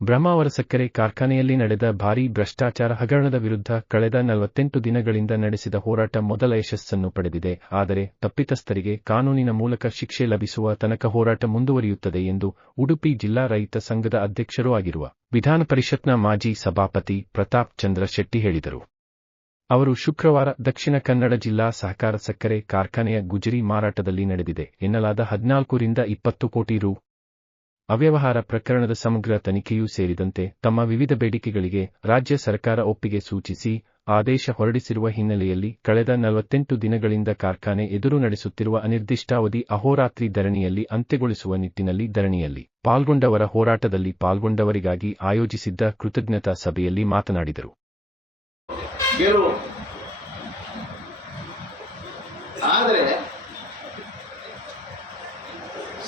ಬ್ರಹ್ಮಾವರ ಸಕ್ಕರೆ ಕಾರ್ಖಾನೆಯಲ್ಲಿ ನಡೆದ ಭಾರೀ ಭ್ರಷ್ಟಾಚಾರ ಹಗರಣದ ವಿರುದ್ಧ ಕಳೆದ ನಲವತ್ತೆಂಟು ದಿನಗಳಿಂದ ನಡೆಸಿದ ಹೋರಾಟ ಮೊದಲ ಯಶಸ್ಸನ್ನು ಪಡೆದಿದೆ. ಆದರೆ ತಪ್ಪಿತಸ್ಥರಿಗೆ ಕಾನೂನಿನ ಮೂಲಕ ಶಿಕ್ಷೆ ಲಭಿಸುವ ತನಕ ಹೋರಾಟ ಮುಂದುವರಿಯುತ್ತದೆ ಎಂದು ಉಡುಪಿ ಜಿಲ್ಲಾ ರೈತ ಸಂಘದ ಅಧ್ಯಕ್ಷರೂ ಆಗಿರುವ ವಿಧಾನಪರಿಷತ್ನ ಮಾಜಿ ಸಭಾಪತಿ ಪ್ರತಾಪ್ ಚಂದ್ರ ಶೆಟ್ಟಿ ಹೇಳಿದರು. ಅವರು ಶುಕ್ರವಾರ ದಕ್ಷಿಣ ಕನ್ನಡ ಜಿಲ್ಲಾ ಸಹಕಾರ ಸಕ್ಕರೆ ಕಾರ್ಖಾನೆಯ ಗುಜರಿ ಮಾರಾಟದಲ್ಲಿ ನಡೆದಿದೆ ಎನ್ನಲಾದ ಹದಿನಾಲ್ಕರಿಂದ ಇಪ್ಪತ್ತು ಕೋಟಿ ರು ಅವ್ಯವಹಾರ ಪ್ರಕರಣದ ಸಮಗ್ರ ತನಿಖೆಯೂ ಸೇರಿದಂತೆ ತಮ್ಮ ವಿವಿಧ ಬೇಡಿಕೆಗಳಿಗೆ ರಾಜ್ಯ ಸರ್ಕಾರ ಒಪ್ಪಿಗೆ ಸೂಚಿಸಿ, ಆದೇಶ ಹೊರಡಿಸಿರುವ ಹಿನ್ನೆಲೆಯಲ್ಲಿ ಕಳೆದ ನಲವತ್ತೆಂಟು ದಿನಗಳಿಂದ ಕಾರ್ಖಾನೆ ಎದುರು ನಡೆಸುತ್ತಿರುವ ಅನಿರ್ದಿಷ್ಟಾವಧಿ ಅಹೋರಾತ್ರಿ ಧರಣಿಯಲ್ಲಿ ಅಂತ್ಯಗೊಳಿಸುವ ನಿಟ್ಟಿನಲ್ಲಿ ಧರಣಿಯಲ್ಲಿ ಪಾಲ್ಗೊಂಡವರ ಹೋರಾಟದಲ್ಲಿ ಪಾಲ್ಗೊಂಡವರಿಗಾಗಿ ಆಯೋಜಿಸಿದ್ದ ಕೃತಜ್ಞತಾ ಸಭೆಯಲ್ಲಿ ಮಾತನಾಡಿದರು. ಆದರೆ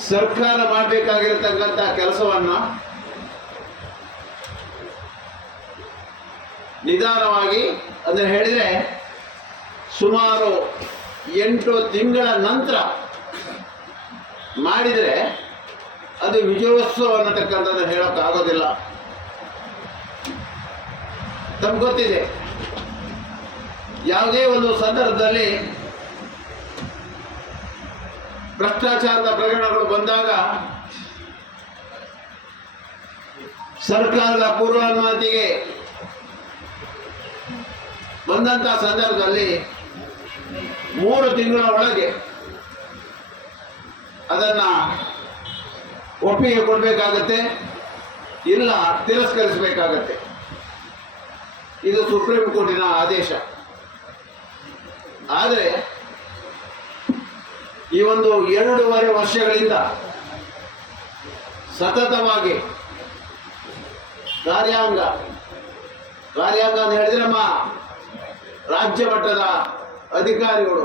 ಸರ್ಕಾರ ಮಾಡಬೇಕಾಗಿರತಕ್ಕಂಥ ಕೆಲಸವನ್ನ ನಿಧಾನವಾಗಿ ಅದನ್ನು ಹೇಳಿದರೆ ಸುಮಾರು ಎಂಟು ತಿಂಗಳ ನಂತರ ಮಾಡಿದರೆ ಅದು ವಿಜಯೋತ್ಸವ ಅನ್ನತಕ್ಕಂಥದ್ದು ಹೇಳೋಕ್ಕಾಗೋದಿಲ್ಲ. ತಮ್ಗೆ ಗೊತ್ತಿದೆ. ಯಾವುದೇ ಒಂದು ಸಂದರ್ಭದಲ್ಲಿ ಭ್ರಷ್ಟಾಚಾರದ ಪ್ರಕರಣಗಳು ಬಂದಾಗ ಸರ್ಕಾರದ ಪೂರ್ವಾನುಮತಿಗೆ ಬಂದಂಥ ಸಂದರ್ಭದಲ್ಲಿ ಮೂರು ತಿಂಗಳ ಒಳಗೆ ಅದನ್ನ ಒಪ್ಪಿಗೆ ಕೊಡಬೇಕಾಗತ್ತೆ, ಇಲ್ಲ ತಿರಸ್ಕರಿಸಬೇಕಾಗತ್ತೆ. ಇದು ಸುಪ್ರೀಂ ಕೋರ್ಟಿನ ಆದೇಶ. ಆದರೆ ಈ ಒಂದು ಎರಡೂವರೆ ವರ್ಷಗಳಿಂದ ಸತತವಾಗಿ ಕಾರ್ಯಾಂಗ ಕಾರ್ಯಾಂಗ ಅಂತ ಹೇಳಿದ್ರೆ ನಮ್ಮ ರಾಜ್ಯ ಮಟ್ಟದ ಅಧಿಕಾರಿಗಳು,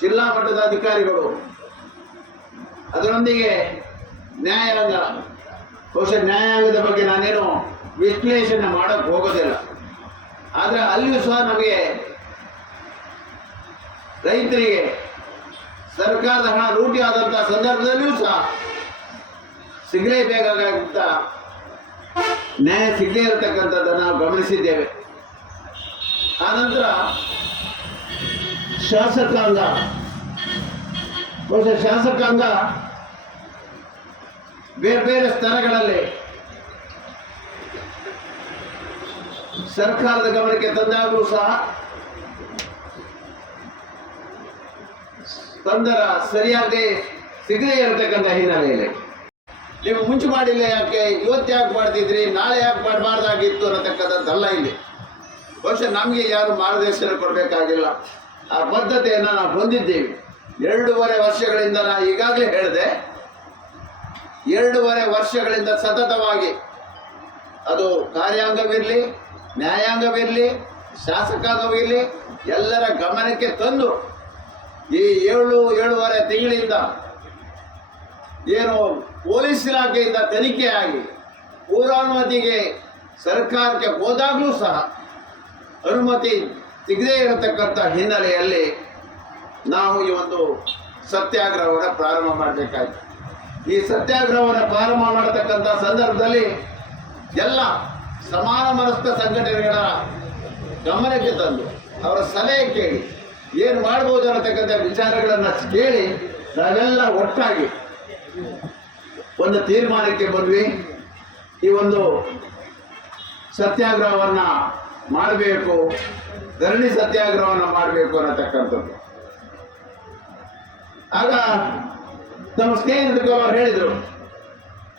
ಜಿಲ್ಲಾ ಮಟ್ಟದ ಅಧಿಕಾರಿಗಳು, ಅದರೊಂದಿಗೆ ನ್ಯಾಯಾಂಗ, ಬಹುಶಃ ನ್ಯಾಯಾಂಗದ ಬಗ್ಗೆ ನಾನೇನು ವಿಶ್ಲೇಷಣೆ ಮಾಡೋಕ್ಕೆ ಹೋಗೋದಿಲ್ಲ. ಆದರೆ ಅಲ್ಲಿಯೂ ಸಹ ನಮಗೆ ರೈತರಿಗೆ ಸರ್ಕಾರದ ಹಣ ಲೂಟಿ ಆದಂತಹ ಸಂದರ್ಭದಲ್ಲಿಯೂ ಸಹ ಸಿಗಲೇಬೇಕಾದಂಥ ನ್ಯಾಯ ಸಿಗದೇ ಇರತಕ್ಕಂಥದ್ದನ್ನು ನಾವು ಗಮನಿಸಿದ್ದೇವೆ. ಆನಂತರ ಶಾಸಕಾಂಗ, ಬಹುಶಃ ಶಾಸಕಾಂಗ ಬೇರೆ ಬೇರೆ ಸ್ತರಗಳಲ್ಲಿ ಸರ್ಕಾರದ ಗಮನಕ್ಕೆ ತಂದಾಗಲೂ ಸಹ ತಂದರ ಸರಿಯಾಗಿ ಸಿಗದೆ ಇರತಕ್ಕಂಥ ಹಿನ್ನೆಲೆಯಲ್ಲಿ. ನೀವು ಮುಂಚೆ ಮಾಡಿಲ್ಲ ಯಾಕೆ? ಇವತ್ತು ಯಾಕೆ ಮಾಡ್ತಿದ್ರಿ? ನಾಳೆ ಯಾಕೆ ಮಾಡಬಾರ್ದಾಗಿತ್ತು ಅನ್ನತಕ್ಕಂಥದ್ದಲ್ಲ ಇಲ್ಲಿ. ಬಹುಶಃ ನಮಗೆ ಯಾರು ಮಾರ್ಗದರ್ಶನ ಕೊಡಬೇಕಾಗಿಲ್ಲ. ಆ ಬದ್ಧತೆಯನ್ನು ನಾವು ಹೊಂದಿದ್ದೇವೆ. ಎರಡೂವರೆ ವರ್ಷಗಳಿಂದ ನಾನು ಈಗಾಗಲೇ ಹೇಳಿದೆ, ಎರಡೂವರೆ ವರ್ಷಗಳಿಂದ ಸತತವಾಗಿ ಅದು ಕಾರ್ಯಾಂಗವಿರಲಿ, ನ್ಯಾಯಾಂಗವಿರಲಿ, ಶಾಸಕಾಂಗವಿರಲಿ, ಎಲ್ಲರ ಗಮನಕ್ಕೆ ತಂದು ಈ ಏಳು, ಏಳುವರೆ ತಿಂಗಳಿಂದ ಏನು ಪೊಲೀಸ್ ಇಲಾಖೆಯಿಂದ ತನಿಖೆಯಾಗಿ ಪೂರ್ವಾನುಮತಿಗೆ ಸರ್ಕಾರಕ್ಕೆ ಹೋದಾಗಲೂ ಸಹ ಅನುಮತಿ ಸಿಗದೇ ಇರತಕ್ಕಂಥ ಹಿನ್ನೆಲೆಯಲ್ಲಿ ನಾವು ಈ ಒಂದು ಸತ್ಯಾಗ್ರಹವನ್ನು ಪ್ರಾರಂಭ ಮಾಡಬೇಕಾಯಿತು. ಈ ಸತ್ಯಾಗ್ರಹವನ್ನು ಪ್ರಾರಂಭ ಮಾಡತಕ್ಕಂಥ ಸಂದರ್ಭದಲ್ಲಿ ಎಲ್ಲ ಸಮಾನ ಮನಸ್ಕ ಸಂಘಟನೆಗಳ ಗಮನಕ್ಕೆ ತಂದು ಅವರ ಸಲಹೆ ಕೇಳಿ ಏನು ಮಾಡ್ಬೋದು ಅನ್ನತಕ್ಕಂಥ ವಿಚಾರಗಳನ್ನು ಕೇಳಿ ನಾವೆಲ್ಲ ಒಟ್ಟಾಗಿ ಒಂದು ತೀರ್ಮಾನಕ್ಕೆ ಬಂದ್ವಿ. ಈ ಒಂದು ಸತ್ಯಾಗ್ರಹವನ್ನು ಮಾಡಬೇಕು, ಧರಣಿ ಸತ್ಯಾಗ್ರಹವನ್ನು ಮಾಡಬೇಕು ಅನ್ನತಕ್ಕಂಥದ್ದು. ಆಗ ನಮ್ಮ ಸ್ನೇಹಿತರು ಅವರು ಹೇಳಿದರು,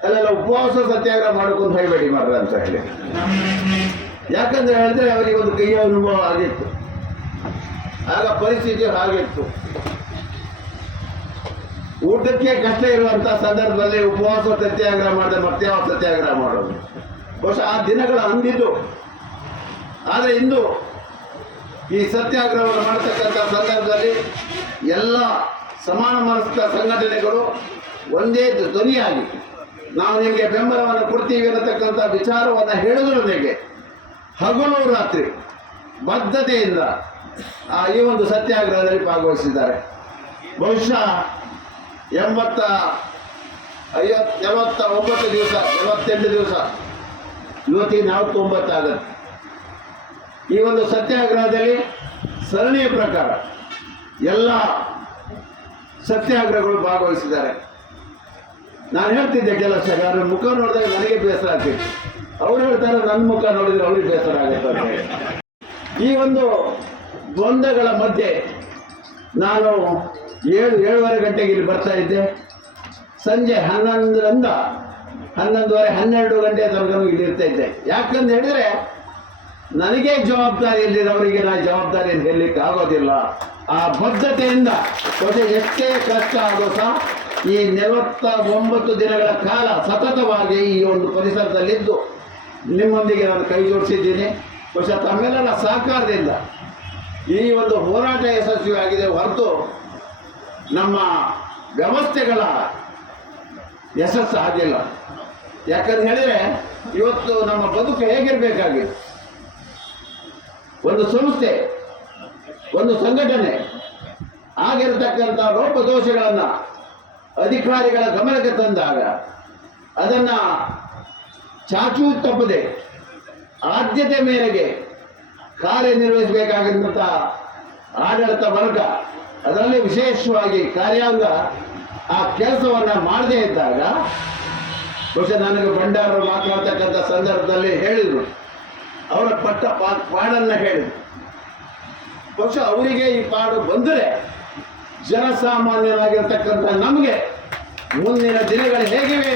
ಅಲ್ಲೆಲ್ಲ ಉಪವಾಸ ಸತ್ಯಾಗ್ರಹ ಮಾಡ್ಕೊಂಡು ಹೋಗಬೇಡಿ ಮಾಡ್ರ ಅಂತ ಹೇಳಿ. ಯಾಕಂದ್ರೆ ಹೇಳಿದ್ರೆ ಅವರಿಗೆ ಒಂದು ಕೈಯ ಅನುಭವ ಆಗಿತ್ತು. ಆಗ ಪರಿಸ್ಥಿತಿ ಹಾಗಿತ್ತು. ಊಟಕ್ಕೆ ಕಷ್ಟ ಇರುವಂತಹ ಸಂದರ್ಭದಲ್ಲಿ ಉಪವಾಸ ಸತ್ಯಾಗ್ರಹ ಮಾಡಿದ್ರೆ ಮತ್ತೆ ಯಾವ ಸತ್ಯಾಗ್ರಹ ಮಾಡೋದು. ಬಹುಶಃ ಆ ದಿನಗಳು ಅಂದಿದ್ದು ಆದರೆ ಇಂದು ಈ ಸತ್ಯಾಗ್ರಹವನ್ನು ಮಾಡತಕ್ಕಂಥ ಸಂದರ್ಭದಲ್ಲಿ ಎಲ್ಲ ಸಮಾನ ಮನಸ್ಕ ಸಂಘಟನೆಗಳು ಒಂದೇ ಧ್ವನಿಯಾಗಿ, ನಾವು ನಿಮಗೆ ಬೆಂಬಲವನ್ನು ಕೊಡ್ತೀವಿ ಅನ್ನತಕ್ಕಂಥ ವಿಚಾರವನ್ನು ಹೇಳುವುದರೊಂದಿಗೆ ಹಗಲು ರಾತ್ರಿ, ಬದ್ಧತೆಯಿಂದ ಈ ಒಂದು ಸತ್ಯಾಗ್ರಹದಲ್ಲಿ ಭಾಗವಹಿಸಿದ್ದಾರೆ. ಬಹುಶಃ ಎಂಬತ್ತ ಐವತ್, ಎಂಬತ್ತ ಒಂಬತ್ತು ದಿವಸ, ಎಂಬತ್ತೆಂಟು ದಿವಸ, ಇವತ್ತಿಗೆ ನಾಲ್ಕು ತೊಂಬತ್ತಾಗತ್ತೆ ಈ ಒಂದು ಸತ್ಯಾಗ್ರಹದಲ್ಲಿ ಸರಣಿಯ ಪ್ರಕಾರ ಎಲ್ಲ ಸತ್ಯಾಗ್ರಹಗಳು ಭಾಗವಹಿಸಿದ್ದಾರೆ. ನಾನು ಹೇಳ್ತಿದ್ದೆ ಯಾರ ಮುಖ ನೋಡಿದಾಗ ನನಗೆ ಬೇಸರ ಆಗ್ತಿತ್ತು. ಅವ್ರು ಹೇಳ್ತಾರೆ ನನ್ನ ಮುಖ ನೋಡಿದ್ರೆ ಅವ್ರಿಗೆ ಬೇಸರ ಆಗುತ್ತೆ ಈ ಒಂದು ದ್ವಂದ್ವಗಳ ಮಧ್ಯೆ ನಾನು ಏಳು, ಏಳುವರೆ ಗಂಟೆಗೆ ಇಲ್ಲಿ ಬರ್ತಾ ಇದ್ದೆ. ಸಂಜೆ ಹನ್ನೊಂದರಿಂದ ಹನ್ನೊಂದುವರೆ, ಹನ್ನೆರಡು ಗಂಟೆ ತನಕ ಇಲ್ಲಿ ಇರ್ತಾ ಇದ್ದೆ. ಯಾಕಂತ ಹೇಳಿದ್ರೆ, ನನಗೆ ಜವಾಬ್ದಾರಿ ಇಲ್ಲಿರೋರಿಗೆ ನಾ ಜವಾಬ್ದಾರಿಯನ್ನು ಹೇಳಲಿಕ್ಕೆ ಆಗೋದಿಲ್ಲ. ಆ ಬದ್ಧತೆಯಿಂದ ಕೊನೆ ಎಷ್ಟೇ ಕಷ್ಟ ಆಗೋ ಸಹ ಈ ನಲವತ್ತ ಒಂಬತ್ತು ದಿನಗಳ ಕಾಲ ಸತತವಾಗಿ ಈ ಒಂದು ಪರಿಸರದಲ್ಲಿದ್ದು ನಿಮ್ಮೊಂದಿಗೆ ನಾನು ಕೈ ಜೋಡಿಸಿದ್ದೀನಿ. ಬಹುಶಃ ತಮ್ಮೆಲ್ಲರ ಸಹಕಾರದಿಂದ ಈ ಒಂದು ಹೋರಾಟ ಯಶಸ್ವಿಯಾಗಿದೆ ಹೊರತು ನಮ್ಮ ವ್ಯವಸ್ಥೆಗಳ ಯಶಸ್ಸು ಆಗಿಲ್ಲ. ಯಾಕಂತ ಹೇಳಿದ್ರೆ ಇವತ್ತು ನಮ್ಮ ಬದುಕು ಹೇಗಿರಬೇಕಾಗಿದೆ ಒಂದು ಸಂಸ್ಥೆ, ಒಂದು ಸಂಘಟನೆ ಆಗಿರತಕ್ಕಂಥ ಲೋಪದೋಷಗಳನ್ನು ಅಧಿಕಾರಿಗಳ ಗಮನಕ್ಕೆ ತಂದಾಗ ಅದನ್ನು ಚಾಚೂ ತಪ್ಪದೆ ಆದ್ಯತೆ ಮೇರೆಗೆ ಕಾರ್ಯನಿರ್ವಹಿಸಬೇಕಾಗಿರುವಂಥ ಆಡಳಿತ ವರ್ಗ, ಅದರಲ್ಲಿ ವಿಶೇಷವಾಗಿ ಕಾರ್ಯಾಂಗ ಆ ಕೆಲಸವನ್ನು ಮಾಡದೇ ಇದ್ದಾಗ, ಬಹುಶಃ ನನಗೆ ಭಂಡಾರ ಮಾತನಾಡ್ತಕ್ಕಂಥ ಸಂದರ್ಭದಲ್ಲಿ ಹೇಳಿದರು. ಅವರ ಪಟ್ಟ ಪಾ, ಪಾಡನ್ನು ಹೇಳಿದರು. ಬಹುಶಃ ಅವರಿಗೆ ಈ ಪಾಡು ಬಂದರೆ ಜನಸಾಮಾನ್ಯರಾಗಿರ್ತಕ್ಕಂಥ ನಮಗೆ ಮುಂದಿನ ದಿನಗಳು ಹೇಗಿವೆ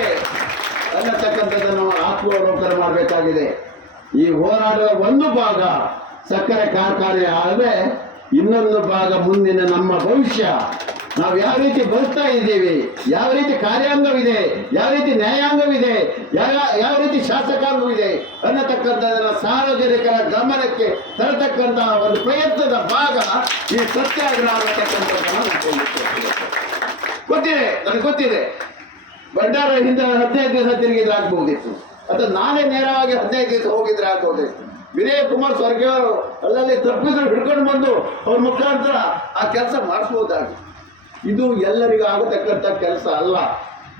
ಅನ್ನತಕ್ಕಂಥದ್ದನ್ನು ಆತ್ಮಾವಲೋಕನ ಮಾಡಬೇಕಾಗಿದೆ. ಈ ಹೋರಾಟದ ಒಂದು ಭಾಗ ಸಕ್ಕರೆ ಕಾರ್ಖಾನೆ ಆದರೆ ಇನ್ನೊಂದು ಭಾಗ ಮುಂದಿನ ನಮ್ಮ ಭವಿಷ್ಯ. ನಾವು ಯಾವ ರೀತಿ ಬದುಕ್ತಾ ಇದ್ದೀವಿ, ಯಾವ ರೀತಿ ಕಾರ್ಯಾಂಗವಿದೆ, ಯಾವ ರೀತಿ ನ್ಯಾಯಾಂಗವಿದೆ, ಯಾವ ಯಾವ ರೀತಿ ಶಾಸಕಾಂಗವಿದೆ ಅನ್ನತಕ್ಕಂಥದ್ದನ್ನು ಸಾರ್ವಜನಿಕರ ಗಮನಕ್ಕೆ ತರತಕ್ಕಂತಹ ಒಂದು ಪ್ರಯತ್ನದ ಭಾಗ ಈ ಸತ್ಯಾಗ್ರಹ. ಗೊತ್ತಿದೆ, ನನಗೆ ಗೊತ್ತಿದೆ. ಭಂಡಾರ ಹಿಂದೆ ಹದಿನೈದು ದಿವಸ ತಿರುಗಿದ್ರೆ ಆಗ್ಬಹುದಿತ್ತು ಅಥವಾ ನಾನೇ ನೇರವಾಗಿ ಹದಿನೈದು ದಿವಸ ಹೋಗಿದ್ರೆ ಆಗ್ಬಹುದಿತ್ತು ವಿನಯ್ ಕುಮಾರ್ ಸ್ವರ್ಗೆ ಅವರು ಅಲ್ಲಲ್ಲಿ ತಪ್ಪಿದ್ರು ಹಿಡ್ಕೊಂಡು ಬಂದು ಅವ್ರ ಮುಖಾಂತರ ಆ ಕೆಲಸ ಮಾಡಿಸ್ಬೋದಾಗಿ. ಇದು ಎಲ್ಲರಿಗೂ ಆಗತಕ್ಕಂಥ ಕೆಲಸ ಅಲ್ಲ.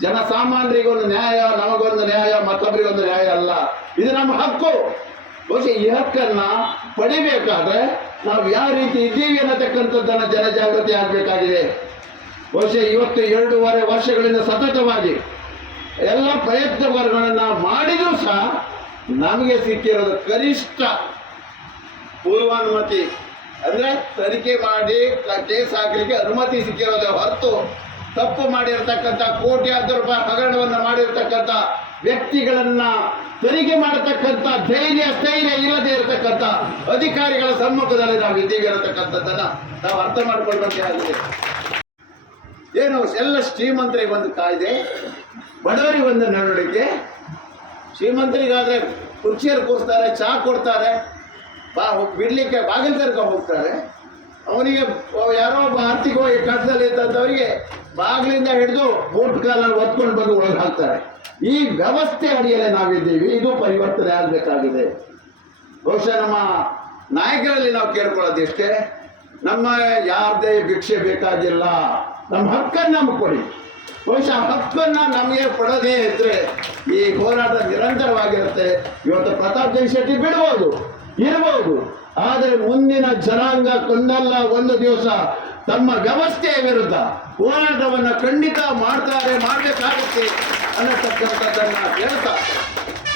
ಜನಸಾಮಾನ್ಯರಿಗೊಂದು ನ್ಯಾಯ, ನಮಗೊಂದು ನ್ಯಾಯ ಮತ್ತೊಬ್ಬರಿಗೊಂದು ನ್ಯಾಯ ಅಲ್ಲ. ಇದು ನಮ್ಮ ಹಕ್ಕು. ಬಹುಶಃ ಈ ಹಕ್ಕನ್ನ ಪಡಿಬೇಕಾದ್ರೆ ನಾವು ಯಾವ ರೀತಿ ಇದ್ದೀವಿ ಅನ್ನತಕ್ಕಂಥದ್ದನ್ನು ಜನಜಾಗೃತಿ ಆಗಬೇಕಾಗಿದೆ. ಬಹುಶಃ ಇವತ್ತು ಎರಡೂವರೆ ವರ್ಷಗಳಿಂದ ಸತತವಾಗಿ ಎಲ್ಲ ಪ್ರಯತ್ನಗಳನ್ನು ಮಾಡಿದರೂ ಸಹ ನಮಗೆ ಸಿಕ್ಕಿರೋದು ಕನಿಷ್ಠ ಪೂರ್ವಾನುಮತಿ. ಅಂದ್ರೆ ತನಿಖೆ ಮಾಡಿ ಕೇಸ್ ಹಾಕಲಿಕ್ಕೆ ಅನುಮತಿ ಸಿಕ್ಕಿರೋದೇ ಹೊರತು ತಪ್ಪು ಮಾಡಿರ್ತಕ್ಕಂಥ ಕೋಟ್ಯಾಂತರ ರೂಪಾಯಿ ಹಗರಣವನ್ನು ಮಾಡಿರ್ತಕ್ಕಂಥ ವ್ಯಕ್ತಿಗಳನ್ನ ತನಿಖೆ ಮಾಡತಕ್ಕಂಥ ಧೈರ್ಯ, ಸ್ಥೈರ್ಯ ಇಲ್ಲದೆ ಇರತಕ್ಕಂಥ ಅಧಿಕಾರಿಗಳ ಸಮ್ಮುಖದಲ್ಲಿ ನಾವು ಇದ್ದೀವಿ ಇರತಕ್ಕಂಥದ್ದನ್ನ ನಾವು ಅರ್ಥ ಮಾಡ್ಕೊಳ್ಬೇಕಾಗಿದೆ ಏನು, ಎಲ್ಲ ಶ್ರೀಮಂತರಿಗೆ ಒಂದು ಕಾಯ್ದೆ, ಬಡವರಿಗೆ ಒಂದು ನಡವಳಿಕೆ ಶ್ರೀಮಂತರಿಗಾದ್ರೆ ಕುರ್ಚಿಯಲ್ಲಿ ಕೂರಿಸ್ತಾರೆ ಚಹಾ ಕೊಡ್ತಾರೆ, ಬಾ ಬಿಡಲಿಕ್ಕೆ ಬಾಗಿಲು ತರ್ಕ ಹೋಗ್ತಾರೆ. ಅವನಿಗೆ ಯಾರೋ ಒಬ್ಬ ಆರ್ಥಿಕವಾಗಿ ಕಷ್ಟದಲ್ಲಿ ಇದ್ದಂಥವರಿಗೆ ಬಾಗಿಲಿಂದ ಹಿಡಿದು ಬೂಟ್ ಕಾಲಲ್ಲಿ ಒತ್ಕೊಂಡು ಬಂದು ಒಳಗೆ ಹಾಕ್ತಾರೆ. ಈ ವ್ಯವಸ್ಥೆ ಅಡಿಯಲ್ಲೇ ನಾವಿದ್ದೀವಿ, ಇದು ಪರಿವರ್ತನೆ ಆಗಬೇಕಾಗಿದೆ. ಬಹುಶಃ ನಮ್ಮ ನಾಯಕರಲ್ಲಿ ನಾವು ಕೇಳ್ಕೊಳ್ಳೋದು ಇಷ್ಟೇ ನಮ್ಮ ಯಾರದೇ ಭಿಕ್ಷೆ ಬೇಕಾಗಿಲ್ಲ, ನಮ್ಮ ಹಕ್ಕನ್ನು ನಮಗೆ ಕೊಡಿ. ಬಹುಶಃ ಹಕ್ಕನ್ನ ನಮಗೆ ಕೊಡದೇ ಇದ್ರೆ ಈ ಹೋರಾಟ ನಿರಂತರವಾಗಿರುತ್ತೆ. ಇವತ್ತು ಪ್ರತಾಪ್ ಜಂಗ್ ಶೆಟ್ಟಿ ಬಿಡ್ಬೋದು, ಇರ್ಬೋದು. ಆದರೆ ಮುಂದಿನ ಜನಾಂಗ ಕೊಂದಲ್ಲ ಒಂದು ದಿವಸ. ತಮ್ಮ ವ್ಯವಸ್ಥೆಯ ವಿರುದ್ಧ ಹೋರಾಟವನ್ನು ಖಂಡಿತ ಮಾಡ್ತಾರೆ, ಮಾಡಬೇಕಾಗುತ್ತೆ ಅನ್ನತಕ್ಕಂಥದ್ದನ್ನ ಹೇಳ್ತಾ.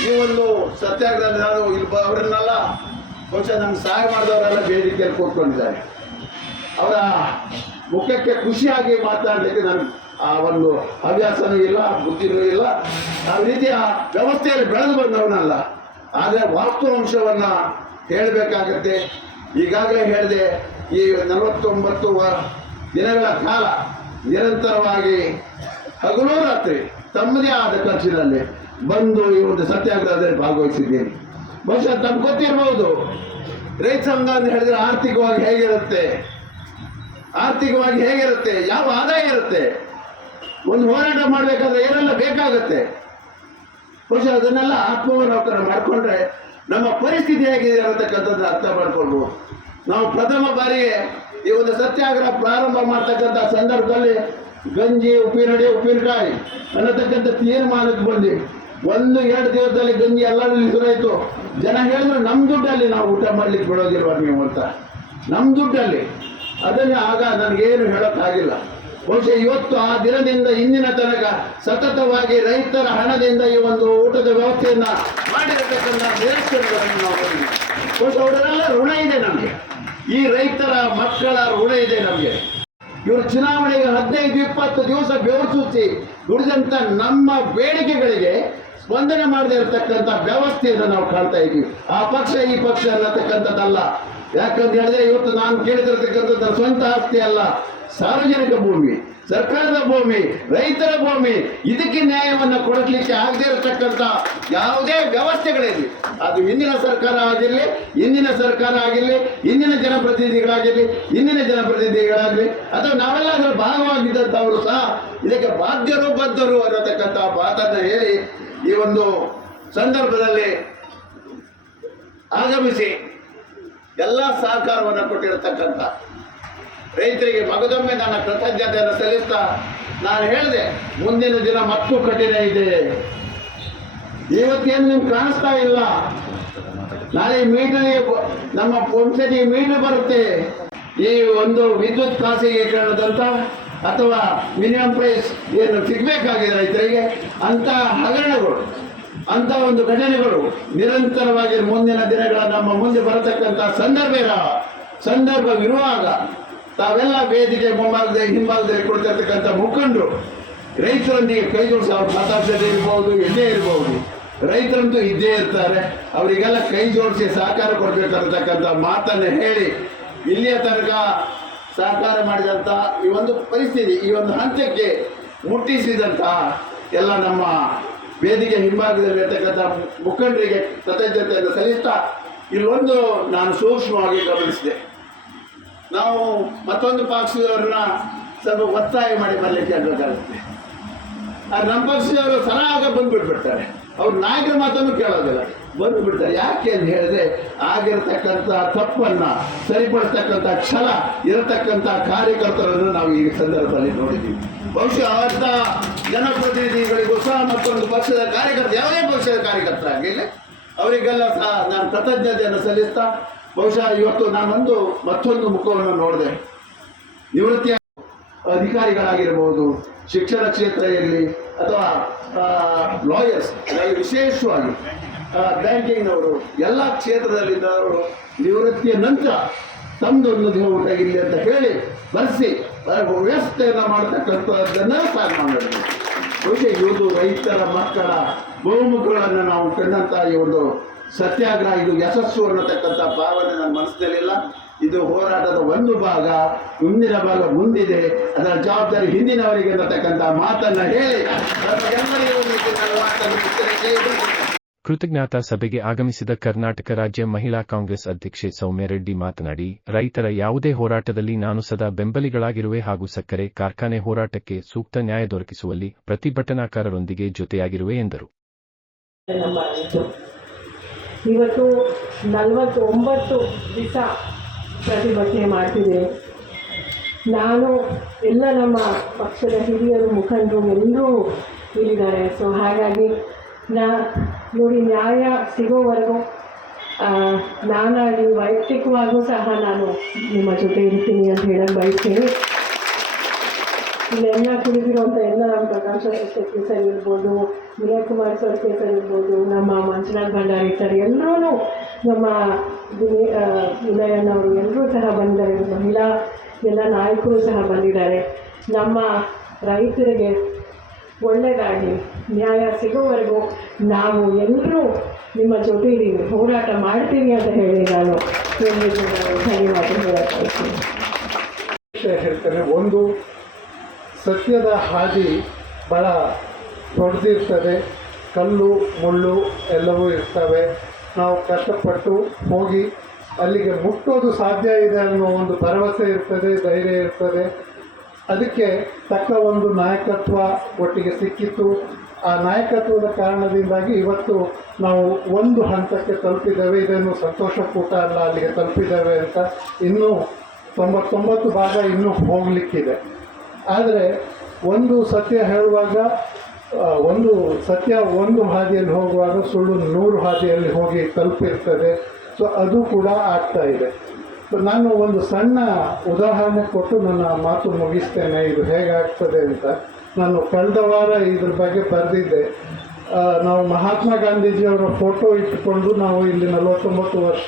ಈ ಒಂದು ಸತ್ಯಾಗ್ರಹದಲ್ಲಿ ನಾನು ಇಲ್ಲಿ ಅವರನ್ನೆಲ್ಲ ಬಹುಶಃ ನಮ್ಗೆ ಸಹಾಯ ಮಾಡಿದವರೆಲ್ಲ ಬೇಡಿಕೆಯಲ್ಲಿ ಕೂತ್ಕೊಂಡಿದ್ದಾರೆ. ಅವರ ಮುಖಕ್ಕೆ ಖುಷಿಯಾಗಿ ಮಾತಾಡಲಿಕ್ಕೆ ನನಗೆ ಆ ಒಂದು ಹವ್ಯಾಸನೂ ಇಲ್ಲ, ಬುದ್ಧಿನೂ ಇಲ್ಲ. ಆ ರೀತಿಯ ವ್ಯವಸ್ಥೆಯಲ್ಲಿ ಬೆಳೆದು ಬಂದವನಲ್ಲ. ಆದರೆ ವಾಸ್ತವಾಂಶವನ್ನು ಹೇಳಬೇಕಾಗತ್ತೆ. ಈಗಾಗಲೇ ಹೇಳಿದೆ, ಈ ನಲವತ್ತೊಂಬತ್ತು ದಿನಗಳ ಕಾಲ ನಿರಂತರವಾಗಿ ಹಗಲು ರಾತ್ರಿ ತಮ್ಮದೇ ಆದ ಖರ್ಚಿನಲ್ಲಿ ಬಂದು ಈ ಒಂದು ಸತ್ಯಾಗ್ರಹದಲ್ಲಿ ಭಾಗವಹಿಸಿದ್ದೇನೆ. ಬಹುಶಃ ತಮ್ಗೆ ಗೊತ್ತಿರಬಹುದು ರೈತ ಸಂಘ ಅಂತ ಹೇಳಿದ್ರೆ ಆರ್ಥಿಕವಾಗಿ ಹೇಗಿರುತ್ತೆ? ಆರ್ಥಿಕವಾಗಿ ಹೇಗಿರುತ್ತೆ? ಯಾವ ಆದಾಯ ಇರುತ್ತೆ? ಒಂದು ಹೋರಾಟ ಮಾಡಬೇಕಾದ್ರೆ ಏನೆಲ್ಲ ಬೇಕಾಗುತ್ತೆ? ಬಹುಶಃ ಅದನ್ನೆಲ್ಲ ಆತ್ಮಾವಲೋಕನ ಮಾಡಿಕೊಂಡ್ರೆ ನಮ್ಮ ಪರಿಸ್ಥಿತಿ ಹೇಗಿದೆ ಅನ್ನತಕ್ಕಂಥದ್ದು ಅರ್ಥ ಮಾಡ್ಕೊಳ್ಬೋದು. ನಾವು ಪ್ರಥಮ ಬಾರಿಗೆ ಈ ಒಂದು ಸತ್ಯಾಗ್ರಹ ಪ್ರಾರಂಭ ಮಾಡ್ತಕ್ಕಂಥ ಸಂದರ್ಭದಲ್ಲಿ ಗಂಜಿ, ಉಪ್ಪಿನಡಿ, ಉಪ್ಪಿನಕಾಯಿ ಅನ್ನತಕ್ಕಂಥ ತೀರ್ಮಾನಕ್ಕೆ ಬಂದ್ವಿ. ಒಂದು, ಎರಡು ದಿವಸದಲ್ಲಿ ಗಂಜಿ ಎಲ್ಲರೂ ಶುರುವಾಯಿತು ಜನ ಹೇಳಿದ್ರು ನಮ್ಮ ದುಡ್ಡಲ್ಲಿ ನಾವು ಊಟ ಮಾಡ್ಲಿಕ್ಕೆ ಬಿಡೋದಿಲ್ವ ನೀವು? ಅಂತ. ನಮ್ಮ ದುಡ್ಡಲ್ಲಿ. ಅದನ್ನು ಆಗ ನನಗೇನು ಹೇಳೋಕ್ಕಾಗಿಲ್ಲ. ಬಹುಶಃ ಇವತ್ತು ಆ ದಿನದಿಂದ ಇಂದಿನ ತನಕ ಸತತವಾಗಿ ರೈತರ ಹಣದಿಂದ ಈ ಒಂದು ಊಟದ ವ್ಯವಸ್ಥೆಯನ್ನ ಮಾಡಿರತಕ್ಕಂಥ ನಿರೀಕ್ಷೆಗಳನ್ನು ನಾವು. ಬಹುಶಃ ಅವರೆಲ್ಲ ಋಣ ಇದೆ ನಮಗೆ. ಈ ರೈತರ ಮಕ್ಕಳ ಋಣ ಇದೆ ನಮಗೆ. ಇವರು ಚುನಾವಣೆಗೆ ಹದಿನೈದು, ಇಪ್ಪತ್ತು ದಿವಸ ಬೆವಸೂಚಿ ದುಡಿದಂಥ ನಮ್ಮ ಬೇಡಿಕೆಗಳಿಗೆ ಸ್ಪಂದನೆ ಮಾಡದೇ ಇರತಕ್ಕಂಥ ವ್ಯವಸ್ಥೆಯನ್ನು ನಾವು ಕಾಣ್ತಾ ಇದ್ದೀವಿ. ಆ ಪಕ್ಷ, ಈ ಪಕ್ಷ ಅನ್ನತಕ್ಕಂಥದ್ದಲ್ಲ. ಯಾಕಂತ ಹೇಳಿದ್ರೆ ಇವತ್ತು ನಾನು ಕೇಳಿದಿರತಕ್ಕಂಥದ್ದು ಸ್ವಂತ ಆಸ್ತಿ ಅಲ್ಲ. ಸಾರ್ವಜನಿಕ ಭೂಮಿ, ಸರ್ಕಾರದ ಭೂಮಿ, ರೈತರ ಭೂಮಿ, ಇದಕ್ಕೆ ನ್ಯಾಯವನ್ನು ಕೊಡಲಿಕ್ಕೆ ಆಗದೇ ಇರತಕ್ಕಂಥ ಯಾವುದೇ ವ್ಯವಸ್ಥೆಗಳಿರಲಿ. ಅದು ಹಿಂದಿನ ಸರ್ಕಾರ ಆಗಿರಲಿ ಇಂದಿನ ಸರ್ಕಾರ ಆಗಿರಲಿ ಇಂದಿನ ಜನಪ್ರತಿನಿಧಿಗಳಾಗಿರಲಿ ಇಂದಿನ ಜನಪ್ರತಿನಿಧಿಗಳಾಗಲಿ, ಅಥವಾ ನಾವೆಲ್ಲ ಅದರ ಭಾಗವಾಗಿದ್ದಂಥವರು ಸಹ ಇದಕ್ಕೆ ಬಾಧ್ಯರು ಬದ್ಧರು ಅನ್ನತಕ್ಕಂಥ ಮಾತನ್ನು ಹೇಳಿ ಈ ಒಂದು ಸಂದರ್ಭದಲ್ಲಿ ಆಗಮಿಸಿ ಎಲ್ಲ ಸಹಕಾರವನ್ನು ಕೊಟ್ಟಿರತಕ್ಕಂಥ ರೈತರಿಗೆ ಮಗದೊಮ್ಮೆ ನನ್ನ ಕೃತಜ್ಞತೆಯನ್ನು ಸಲ್ಲಿಸ್ತಾ ನಾನು ಹೇಳಿದೆ, ಮುಂದಿನ ದಿನ ಮತ್ತೂ ಕಠಿಣ ಇದೆ. ಇವತ್ತೇನು ನಿಮ್ಗೆ ಕಾಣಿಸ್ತಾ ಇಲ್ಲ? ನಾಳೆ ಮೀಟರ್ಗೆ ನಮ್ಮ ಪಂಚಾಯತಿಗೆ ಮೀನು ಬರುತ್ತೆ. ಈ ಒಂದು ವಿದ್ಯುತ್ ಖಾಸಗೀಕರಣದಂತ ಅಥವಾ ಮಿನಿಮಮ್ ಪ್ರೈಸ್ ಏನು ಸಿಗಬೇಕಾಗಿದೆ ರೈತರಿಗೆ? ಅಂತ ಹಗರಣಗಳು ಅಂತ ಒಂದು ಘಟನೆಗಳು ನಿರಂತರವಾಗಿ ಮುಂದಿನ ದಿನಗಳ ನಮ್ಮ ಮುಂದೆ ಬರತಕ್ಕಂಥ ಸಂದರ್ಭ ಸಂದರ್ಭವಿರುವಾಗ ತಾವೆಲ್ಲ ವೇದಿಕೆ ಮುಂಭಾಗದಲ್ಲಿ ಹಿಂಭಾಗದಲ್ಲಿ ಕೊಡ್ತಿರ್ತಕ್ಕಂಥ ಮುಖಂಡರು, ರೈತರೊಂದಿಗೆ ಕೈ ಜೋಡಿಸಿ ಅವ್ರು ಮಾತಾಡ್ಸದೇ ಇರ್ಬೋದು ಎಲ್ಲೇ ಇರ್ಬೋದು. ರೈತರಂತೂ ಇದ್ದೇ ಇರ್ತಾರೆ. ಅವರಿಗೆಲ್ಲ ಕೈ ಜೋಡಿಸಿ ಸಹಕಾರ ಕೊಡ್ಬೇಕನ್ನತಕ್ಕಂಥ ಮಾತನ್ನು ಹೇಳಿ, ಇಲ್ಲಿಯ ತನಕ ಸಹಕಾರ ಮಾಡಿದಂಥ ಈ ಒಂದು ಪರಿಸ್ಥಿತಿ, ಈ ಒಂದು ಹಂತಕ್ಕೆ ಮುಟ್ಟಿಸಿದಂಥ ಎಲ್ಲ ನಮ್ಮ ವೇದಿಕೆ ಹಿಂಭಾಗದಲ್ಲಿರ್ತಕ್ಕಂಥ ಮುಖಂಡರಿಗೆ ಕೃತಜ್ಞತೆಯನ್ನು ಸಲ್ಲಿಸ್ತಾ ಇಲ್ಲೊಂದು ನಾನು ಸೂಕ್ಷ್ಮವಾಗಿ ಗಮನಿಸಿದೆ. ನಾವು ಮತ್ತೊಂದು ಪಕ್ಷದವ್ರನ್ನ ಸ್ವಲ್ಪ ಒತ್ತಾಯ ಮಾಡಿ ಬರಲಿಕ್ಕೆ ಆಗಬೇಕಾಗುತ್ತೆ. ಆದ್ರೆ ನಮ್ಮ ಪಕ್ಷದವರು ಸರಾಗ ಬಂದ್ಬಿಟ್ಬಿಡ್ತಾರೆ. ಅವ್ರು ನಾಯಕರ ಮಾತನ್ನು ಕೇಳೋದಿಲ್ಲ. ಬಂದು ಬಿಡ್ತಾರೆ ಯಾಕೆ ಅಂತ ಹೇಳಿದ್ರೆ ಆಗಿರತಕ್ಕಂಥ ತಪ್ಪನ್ನ ಸರಿಪಡಿಸ್ತಕ್ಕಂಥ ಛಲ ಇರತಕ್ಕಂಥ ಕಾರ್ಯಕರ್ತರನ್ನು ನಾವು ಈ ಸಂದರ್ಭದಲ್ಲಿ ನೋಡಿದ್ದೀವಿ. ಬಹುಶಃ ಅಂತ ಜನಪ್ರತಿನಿಧಿಗಳಿಗೂ ಸಹ ಮತ್ತೊಂದು ಪಕ್ಷದ ಕಾರ್ಯಕರ್ತ, ಯಾವುದೇ ಪಕ್ಷದ ಕಾರ್ಯಕರ್ತರಾಗಲಿ ಅವರಿಗೆಲ್ಲ ಸಹ ನಾನು ಕೃತಜ್ಞತೆಯನ್ನು ಸಲ್ಲಿಸ್ತಾ ಬಹುಶಃ ಇವತ್ತು ನಾನೊಂದು ಮತ್ತೊಂದು ಮುಖವನ್ನು ನೋಡಿದೆ. ನಿವೃತ್ತಿಯ ಅಧಿಕಾರಿಗಳಾಗಿರ್ಬೋದು ಶಿಕ್ಷಣ ಕ್ಷೇತ್ರ ಇರಲಿ ಅಥವಾ ಲಾಯರ್ಸ್ ವಿಶೇಷವಾಗಿ ಬ್ಯಾಂಕಿಂಗ್ನವರು, ಎಲ್ಲ ಕ್ಷೇತ್ರದಲ್ಲಿದ್ದವರು ನಿವೃತ್ತಿಯ ನಂತರ ತಮ್ಮದೊಂದು ದಿನ ಊಟ ಇಲ್ಲಿ ಅಂತ ಹೇಳಿ ಬರೆಸಿ ವ್ಯವಸ್ಥೆಯನ್ನು ಮಾಡತಕ್ಕಂಥದ್ದನ್ನು ಸಹ ಮಾಡಬೇಕು ಬಹುಶಃ ಇವತ್ತು ರೈತರ ಮಕ್ಕಳ ಬಹುಮುಖಗಳನ್ನು ನಾವು ಕಂಡಂಥ ಈ ಒಂದು ಸತ್ಯಾಗ್ರಹ ಇದು ಯಶಸ್ಸು ಅನ್ನತಕ್ಕಂಥ ಭಾವನೆ ನನ್ನ ಮನಸ್ಸಿನಲ್ಲಿಲ್ಲ. ಇದು ಹೋರಾಟದ ಒಂದು ಭಾಗ ಮುಂದಿನ ಭಾಗ ಮುಂದಿದೆ. ಅದರ ಜವಾಬ್ದಾರಿ ಹಿಂದಿನವರಿಗೆ ಅನ್ನತಕ್ಕಂಥ ಮಾತನ್ನ ಹೇಳಿ. ಕೃತಜ್ಞತಾ ಸಭೆಗೆ ಆಗಮಿಸಿದ ಕರ್ನಾಟಕ ರಾಜ್ಯ ಮಹಿಳಾ ಕಾಂಗ್ರೆಸ್ ಅಧ್ಯಕ್ಷೆ ಸೌಮ್ಯ ರೆಡ್ಡಿ ಮಾತನಾಡಿ ರೈತರ ಯಾವುದೇ ಹೋರಾಟದಲ್ಲಿ ನಾನು ಸದಾ ಬೆಂಬಲಿಗಳಾಗಿರುವೆ ಹಾಗೂ ಸಕ್ಕರೆ ಕಾರ್ಖಾನೆ ಹೋರಾಟಕ್ಕೆ ಸೂಕ್ತ ನ್ಯಾಯ ದೊರಕಿಸುವಲ್ಲಿ ಪ್ರತಿಭಟನಾಕಾರರೊಂದಿಗೆ ಜೊತೆಯಾಗಿರುವೆ ಎಂದರು. ಇವತ್ತು ನಲವತ್ತೊಂಬತ್ತು ದಿವಸ ಪ್ರತಿಭಟನೆ ಮಾಡ್ತಿದೆ. ನಾನು ಎಲ್ಲ ನಮ್ಮ ಪಕ್ಷದ ಹಿರಿಯರು, ಮುಖಂಡರು ಎಲ್ಲರೂ ಇಲ್ಲಿದ್ದಾರೆ. ಸೊ ಹಾಗಾಗಿ ನಾ ನೋಡಿ ನ್ಯಾಯ ಸಿಗೋವರೆಗೂ ನಾನಾಗಿ ವೈಯಕ್ತಿಕವಾಗೂ ಸಹ ನಾನು ನಿಮ್ಮ ಜೊತೆ ಇರ್ತೀನಿ ಅಂತ ಹೇಳಕ್ಕೆ ಬಯಸ್ತೀನಿ. ಇಲ್ಲೆಲ್ಲ ತಿಳಿದಿರುವಂಥ ಎಲ್ಲ ನಮ್ಮ ಪ್ರಕಾಶ ಶೆಟ್ಟಿ ಸರ್ ಇರ್ಬೋದು ವಿನಯ್ ಕುಮಾರ್ ಸರ್ಕೆ ಸರ್ ಇರ್ಬೋದು ನಮ್ಮ ಮಂಜುನಾಥ್ ಭಂಡಾರಿ ಸರ್ ಎಲ್ಲರೂ ನಮ್ಮ ವಿನಯ್ ಆ, ವಿನಯನ್ ಅವರು ಎಲ್ಲರೂ ಸಹ ಬಂದಿದ್ದಾರೆ. ಮಹಿಳಾ ಎಲ್ಲ ನಾಯಕರು ಸಹ ಬಂದಿದ್ದಾರೆ. ನಮ್ಮ ರೈತರಿಗೆ ಒಳ್ಳೆಯದಾಗಿ ನ್ಯಾಯ ಸಿಗೋವರೆಗೂ ನಾವು ಎಲ್ಲರೂ ನಿಮ್ಮ ಜೊತೆ ಹೋರಾಟ ಮಾಡ್ತೀವಿ ಅಂತ ಹೇಳಿ ನಾನು ಧನ್ಯವಾದ ಹೇಳ್ತಾರೆ ಒಂದು ಸತ್ಯದ ಹಾದಿ ಬಹಳ ದೊಡ್ಡದಿರ್ತದೆ. ಕಲ್ಲು, ಮುಳ್ಳು ಎಲ್ಲವೂ ಇರ್ತವೆ. ನಾವು ಕಷ್ಟಪಟ್ಟು ಹೋಗಿ ಅಲ್ಲಿಗೆ ಮುಟ್ಟೋದು ಸಾಧ್ಯ ಇದೆ ಅನ್ನೋ ಒಂದು ಭರವಸೆ ಇರ್ತದೆ, ಧೈರ್ಯ ಇರ್ತದೆ. ಅದಕ್ಕೆ ತಕ್ಕ ಒಂದು ನಾಯಕತ್ವ ಒಟ್ಟಿಗೆ ಸಿಕ್ಕಿತ್ತು. ಆ ನಾಯಕತ್ವದ ಕಾರಣದಿಂದಾಗಿ ಇವತ್ತು ನಾವು ಒಂದು ಹಂತಕ್ಕೆ ತಲುಪಿದ್ದೇವೆ. ಇದನ್ನು ಸಂತೋಷ ಕೂಟ ಅಲ್ಲ, ಅಲ್ಲಿಗೆ ತಲುಪಿದ್ದೇವೆ ಅಂತ. ಇನ್ನೂ ತೊಂಬತ್ತೊಂಬತ್ತು ಭಾಗ ಇನ್ನೂ ಹೋಗಲಿಕ್ಕಿದೆ. ಆದರೆ ಒಂದು ಸತ್ಯ ಹೇಳುವಾಗ ಒಂದು ಸತ್ಯ ಒಂದು ಹಾದಿಯಲ್ಲಿ ಹೋಗುವಾಗ ಸುಳ್ಳು ನೂರು ಹಾದಿಯಲ್ಲಿ ಹೋಗಿ ತಲುಪಿರ್ತದೆ. ಸೊ ಅದು ಕೂಡ ಆಗ್ತಾ ಇದೆ. ನಾನು ಒಂದು ಸಣ್ಣ ಉದಾಹರಣೆ ಕೊಟ್ಟು ನನ್ನ ಮಾತು ಮುಗಿಸ್ತೇನೆ. ಇದು ಹೇಗಾಗ್ತದೆ ಅಂತ. ನಾನು ಕಳೆದ ವಾರ ಇದ್ರ ಬಗ್ಗೆ ಬರೆದಿದ್ದೆ. ನಾವು ಮಹಾತ್ಮ ಗಾಂಧೀಜಿಯವರ ಫೋಟೋ ಇಟ್ಟುಕೊಂಡು ನಾವು ಇಲ್ಲಿ ನಲವತ್ತೊಂಬತ್ತು ವರ್ಷ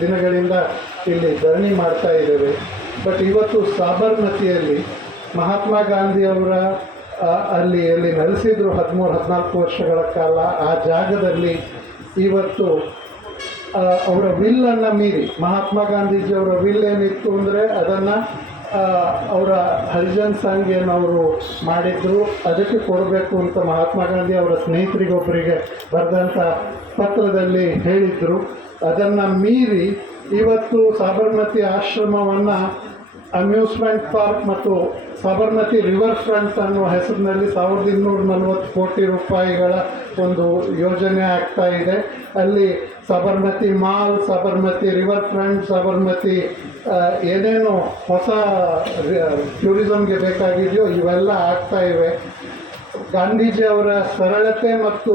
ದಿನಗಳಿಂದ ಇಲ್ಲಿ ಧರಣಿ ಮಾಡ್ತಾ ಇದ್ದೇವೆ. ಬಟ್ ಇವತ್ತು ಸಾಬರ್ಮತಿಯಲ್ಲಿ ಮಹಾತ್ಮ ಗಾಂಧಿಯವರ ಅಲ್ಲಿ ಅಲ್ಲಿ ನೆಲೆಸಿದ್ರು ಹದಿಮೂರು, ಹದಿನಾಲ್ಕು ವರ್ಷಗಳ ಕಾಲ, ಆ ಜಾಗದಲ್ಲಿ ಇವತ್ತು ಅವರ ವಿಲ್ಲನ್ನು ಮೀರಿ, ಮಹಾತ್ಮ ಗಾಂಧೀಜಿಯವರ ವಿಲ್ ಏನಿತ್ತು ಅಂದರೆ ಅದನ್ನು ಅವರ ಹರಿಜನ್ ಸಾಂಗ್ ಏನವರು ಮಾಡಿದ್ರು, ಅದಕ್ಕೆ ಕೊಡಬೇಕು ಅಂತ ಮಹಾತ್ಮ ಗಾಂಧಿ ಅವರ ಸ್ನೇಹಿತರಿಗೊಬ್ಬರಿಗೆ ಬರೆದಂಥ ಪತ್ರದಲ್ಲಿ ಹೇಳಿದರು. ಅದನ್ನು ಮೀರಿ ಇವತ್ತು ಸಾಬರಮತಿ ಆಶ್ರಮವನ್ನು ಅಮ್ಯೂಸ್ಮೆಂಟ್ ಪಾರ್ಕ್ ಮತ್ತು ಸಬರ್ಮತಿ ರಿವರ್ ಫ್ರಂಟ್ ಅನ್ನುವ ಹೆಸರಿನಲ್ಲಿ ಸಾವಿರದ ಇನ್ನೂರ ನಲವತ್ತು ಕೋಟಿ ರೂಪಾಯಿಗಳ ಒಂದು ಯೋಜನೆ ಆಗ್ತಾ ಇದೆ. ಅಲ್ಲಿ Sabarmati mall, Sabarmati river front, Sabarmati ಏನೇನು ಹೊಸ ಟೂರಿಸಮ್ಗೆ ಬೇಕಾಗಿದೆಯೋ ಇವೆಲ್ಲ ಆಗ್ತಾ ಇವೆ. ಗಾಂಧೀಜಿಯವರ ಸರಳತೆ ಮತ್ತು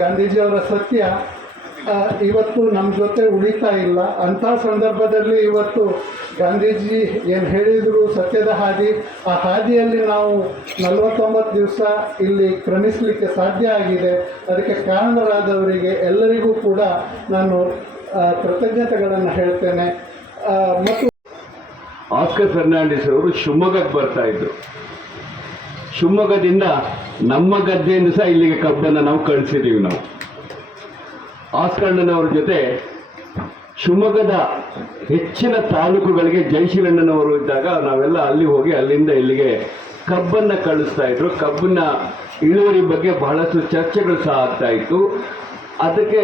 ಗಾಂಧೀಜಿಯವರ ಸತ್ಯ ಇವತ್ತು ನಮ್ಮ ಜೊತೆ ಉಳಿತಾ ಇಲ್ಲ. ಅಂಥ ಸಂದರ್ಭದಲ್ಲಿ ಇವತ್ತು ಗಾಂಧೀಜಿ ಏನು ಹೇಳಿದರು ಸತ್ಯದ ಹಾದಿ. ಆ ಹಾದಿಯಲ್ಲಿ ನಾವು ನಲವತ್ತೊಂಬತ್ತು ದಿವಸ ಇಲ್ಲಿ ಕ್ರಮಿಸಲಿಕ್ಕೆ ಸಾಧ್ಯ ಆಗಿದೆ. ಅದಕ್ಕೆ ಕಾರಣರಾದವರಿಗೆ ಎಲ್ಲರಿಗೂ ಕೂಡ ನಾನು ಕೃತಜ್ಞತೆಗಳನ್ನು ಹೇಳ್ತೇನೆ. ಮತ್ತು ಆಸ್ಕರ್ ಫರ್ನಾಂಡಿಸ್ ಅವರು ಶಿವಮೊಗ್ಗಕ್ಕೆ ಬರ್ತಾ ಇದ್ರು. ಶಿವಮೊಗ್ಗದಿಂದ ನಮ್ಮ ಗದ್ದೆಯಿಂದ ಸಹ ಇಲ್ಲಿಗೆ ಕಬ್ಬನ್ನು ನಾವು ಕಳಿಸಿದ್ದೀವಿ ನಾವು. ಆಸ್ಕಣ್ಣನವರ ಜೊತೆ ಶಿವಮೊಗ್ಗದ ಹೆಚ್ಚಿನ ತಾಲೂಕುಗಳಿಗೆ ಜಯಶೀಲಣ್ಣನವರು ಇದ್ದಾಗ ನಾವೆಲ್ಲ ಅಲ್ಲಿ ಹೋಗಿ ಅಲ್ಲಿಂದ ಇಲ್ಲಿಗೆ ಕಬ್ಬನ್ನು ಕಳಿಸ್ತಾ ಇದ್ರು. ಕಬ್ಬನ್ನ ಇಳುವರಿ ಬಗ್ಗೆ ಬಹಳಷ್ಟು ಚರ್ಚೆಗಳು ಸಹ ಆಗ್ತಾ ಇತ್ತು. ಅದಕ್ಕೆ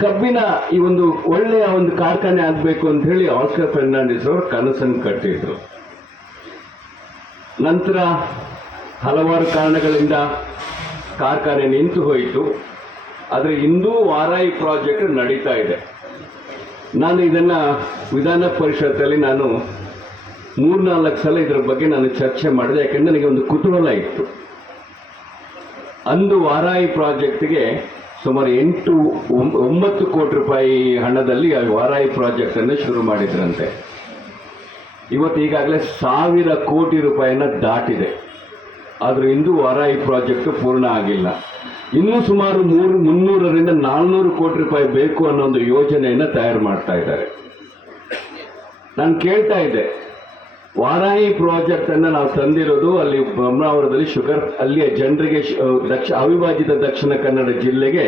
ಕಬ್ಬಿನ ಈ ಒಂದು ಒಳ್ಳೆಯ ಒಂದು ಕಾರ್ಖಾನೆ ಆಗಬೇಕು ಅಂತ ಹೇಳಿ ಆಸ್ಕರ್ ಫೆರ್ನಾಂಡಿಸ್ ಅವರು ಕನಸನ್ನು ಕಟ್ಟಿದ್ರು. ನಂತರ ಹಲವಾರು ಕಾರಣಗಳಿಂದ ಕಾರ್ಖಾನೆ ನಿಂತು ಹೋಯಿತು. ಆದರೆ ಇಂದೂ ವಾರಾಯಿ ಪ್ರಾಜೆಕ್ಟ್ ನಡೀತಾ ಇದೆ. ನಾನು ಇದನ್ನ ವಿಧಾನ ಪರಿಷತ್ತಲ್ಲಿ ನಾನು ಮೂರ್ನಾಲ್ಕು ಸಲ ಇದರ ಬಗ್ಗೆ ನಾನು ಚರ್ಚೆ ಮಾಡಿದೆ, ಯಾಕೆಂದರೆ ನನಗೆ ಒಂದು ಕುತೂಹಲ ಇತ್ತು. ಅಂದು ವಾರಾಯಿ ಪ್ರಾಜೆಕ್ಟ್ಗೆ ಸುಮಾರು ಎಂಟು ಒಂಬ- ಒಂಬತ್ತು ಕೋಟಿ ರೂಪಾಯಿ ಹಣದಲ್ಲಿ ವಾರಾಯಿ ಪ್ರಾಜೆಕ್ಟ್ ಅನ್ನು ಶುರು ಮಾಡಿದ್ರಂತೆ. ಇವತ್ತು ಈಗಾಗಲೇ ಸಾವಿರ ಕೋಟಿ ರೂಪಾಯಿಯನ್ನು ದಾಟಿದೆ. ಆದರೂ ಇಂದು ವಾರಾಯಿ ಪ್ರಾಜೆಕ್ಟ್ ಪೂರ್ಣ ಆಗಿಲ್ಲ. ಇನ್ನೂ ಸುಮಾರು ಮೂರು ಮುನ್ನೂರರಿಂದ ನಾಲ್ನೂರು ಕೋಟಿ ರೂಪಾಯಿ ಬೇಕು ಅನ್ನೋ ಒಂದು ಯೋಜನೆಯನ್ನು ತಯಾರು ಮಾಡ್ತಾ ಇದ್ದಾರೆ. ನಾನು ಕೇಳ್ತಾ ಇದ್ದೆ. ವಾರಾಯಿ ಪ್ರಾಜೆಕ್ಟ್ ಅನ್ನು ನಾವು ತಂದಿರೋದು ಅಲ್ಲಿ ಬ್ರಹ್ಮಾವರದಲ್ಲಿ ಶುಗರ್, ಅಲ್ಲಿಯ ಜನರಿಗೆ ದಕ್ಷ, ಅವಿಭಾಜಿತ ದಕ್ಷಿಣ ಕನ್ನಡ ಜಿಲ್ಲೆಗೆ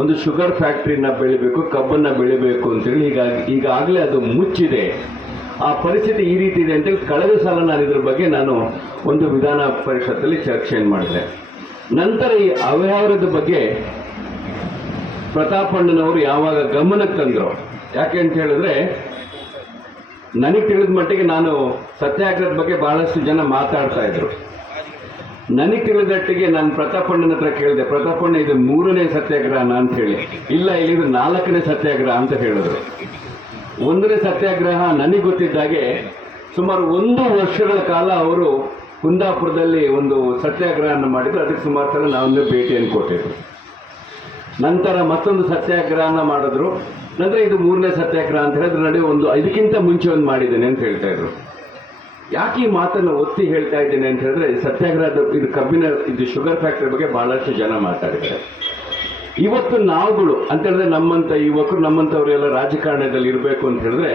ಒಂದು ಶುಗರ್ ಫ್ಯಾಕ್ಟ್ರಿನ ಬೆಳಿಬೇಕು, ಕಬ್ಬನ್ನ ಬೆಳಿಬೇಕು ಅಂತೇಳಿ ಈಗ ಈಗಾಗಲೇ ಅದು ಮುಚ್ಚಿದೆ. ಆ ಪರಿಸ್ಥಿತಿ ಈ ರೀತಿ ಇದೆ ಅಂತೇಳಿ ಕಳೆದ ಸಲ ನಾನು ಇದ್ರ ಬಗ್ಗೆ ನಾನು ಒಂದು ವಿಧಾನ ಪರಿಷತ್ತಲ್ಲಿ ಚರ್ಚೆಯನ್ನು ಮಾಡಿದೆ. ನಂತರ ಈ ಅವ್ಯವಹಾರದ ಬಗ್ಗೆ ಪ್ರತಾಪಣ್ಣನವರು ಯಾವಾಗ ಗಮನಕ್ಕೆ ತಂದ್ರು? ಯಾಕೆ ಅಂತ ಹೇಳಿದ್ರೆ, ನನಗೆ ತಿಳಿದ ಮಟ್ಟಿಗೆ ನಾನು ಸತ್ಯಾಗ್ರಹದ ಬಗ್ಗೆ ಬಹಳಷ್ಟು ಜನ ಮಾತಾಡ್ತಾ ಇದ್ರು. ನನಗೆ ತಿಳಿದಟ್ಟಿಗೆ ನಾನು ಪ್ರತಾಪಣ್ಣನ ಹತ್ರ ಕೇಳಿದೆ ಪ್ರತಾಪಣ್ಣ ಇದು ಮೂರನೇ ಸತ್ಯಾಗ್ರಹನ ಅಂತ ಹೇಳಿ. ಇಲ್ಲ ಇಲ್ಲಿ ಇದು ನಾಲ್ಕನೇ ಸತ್ಯಾಗ್ರಹ ಅಂತ ಹೇಳಿದ್ರು. ಒಂದನೇ ಸತ್ಯಾಗ್ರಹ ನನಗೆ ಗೊತ್ತಿದ್ದಾಗೆ ಸುಮಾರು ಒಂದು ವರ್ಷಗಳ ಕಾಲ ಅವರು ಕುಂದಾಪುರದಲ್ಲಿ ಒಂದು ಸತ್ಯಾಗ್ರಹವನ್ನು ಮಾಡಿದ್ರು, ಅದಕ್ಕೆ ಸುಮಾರು ಸಲ ನಾವೊಂದು ಭೇಟಿಯನ್ನು ಕೊಟ್ಟಿದ್ರು. ನಂತರ ಮತ್ತೊಂದು ಸತ್ಯಾಗ್ರಹನ ಮಾಡಿದ್ರು. ನಂತರ ಇದು ಮೂರನೇ ಸತ್ಯಾಗ್ರಹ ಅಂತ ಹೇಳಿದ್ರೆ. ನಡುವೆ ಒಂದು, ಇದಕ್ಕಿಂತ ಮುಂಚೆ ಒಂದು ಮಾಡಿದ್ದೇನೆ ಅಂತ ಹೇಳ್ತಾ ಇದ್ರು. ಯಾಕೆ ಈ ಮಾತನ್ನು ಒತ್ತಿ ಹೇಳ್ತಾ ಇದ್ದೇನೆ ಅಂತ ಹೇಳಿದ್ರೆ ಸತ್ಯಾಗ್ರಹದ, ಇದು ಕಬ್ಬಿನ, ಇದು ಶುಗರ್ ಫ್ಯಾಕ್ಟರಿ ಬಗ್ಗೆ ಬಹಳಷ್ಟು ಜನ ಮಾತಾಡಿದ್ದಾರೆ. ಇವತ್ತು ನಾವುಗಳು, ಅಂತ ಹೇಳಿದ್ರೆ ನಮ್ಮಂತ ಯುವಕರು ನಮ್ಮಂಥವರೆಲ್ಲ ರಾಜಕಾರಣದಲ್ಲಿ ಇರಬೇಕು ಅಂತ ಹೇಳಿದ್ರೆ,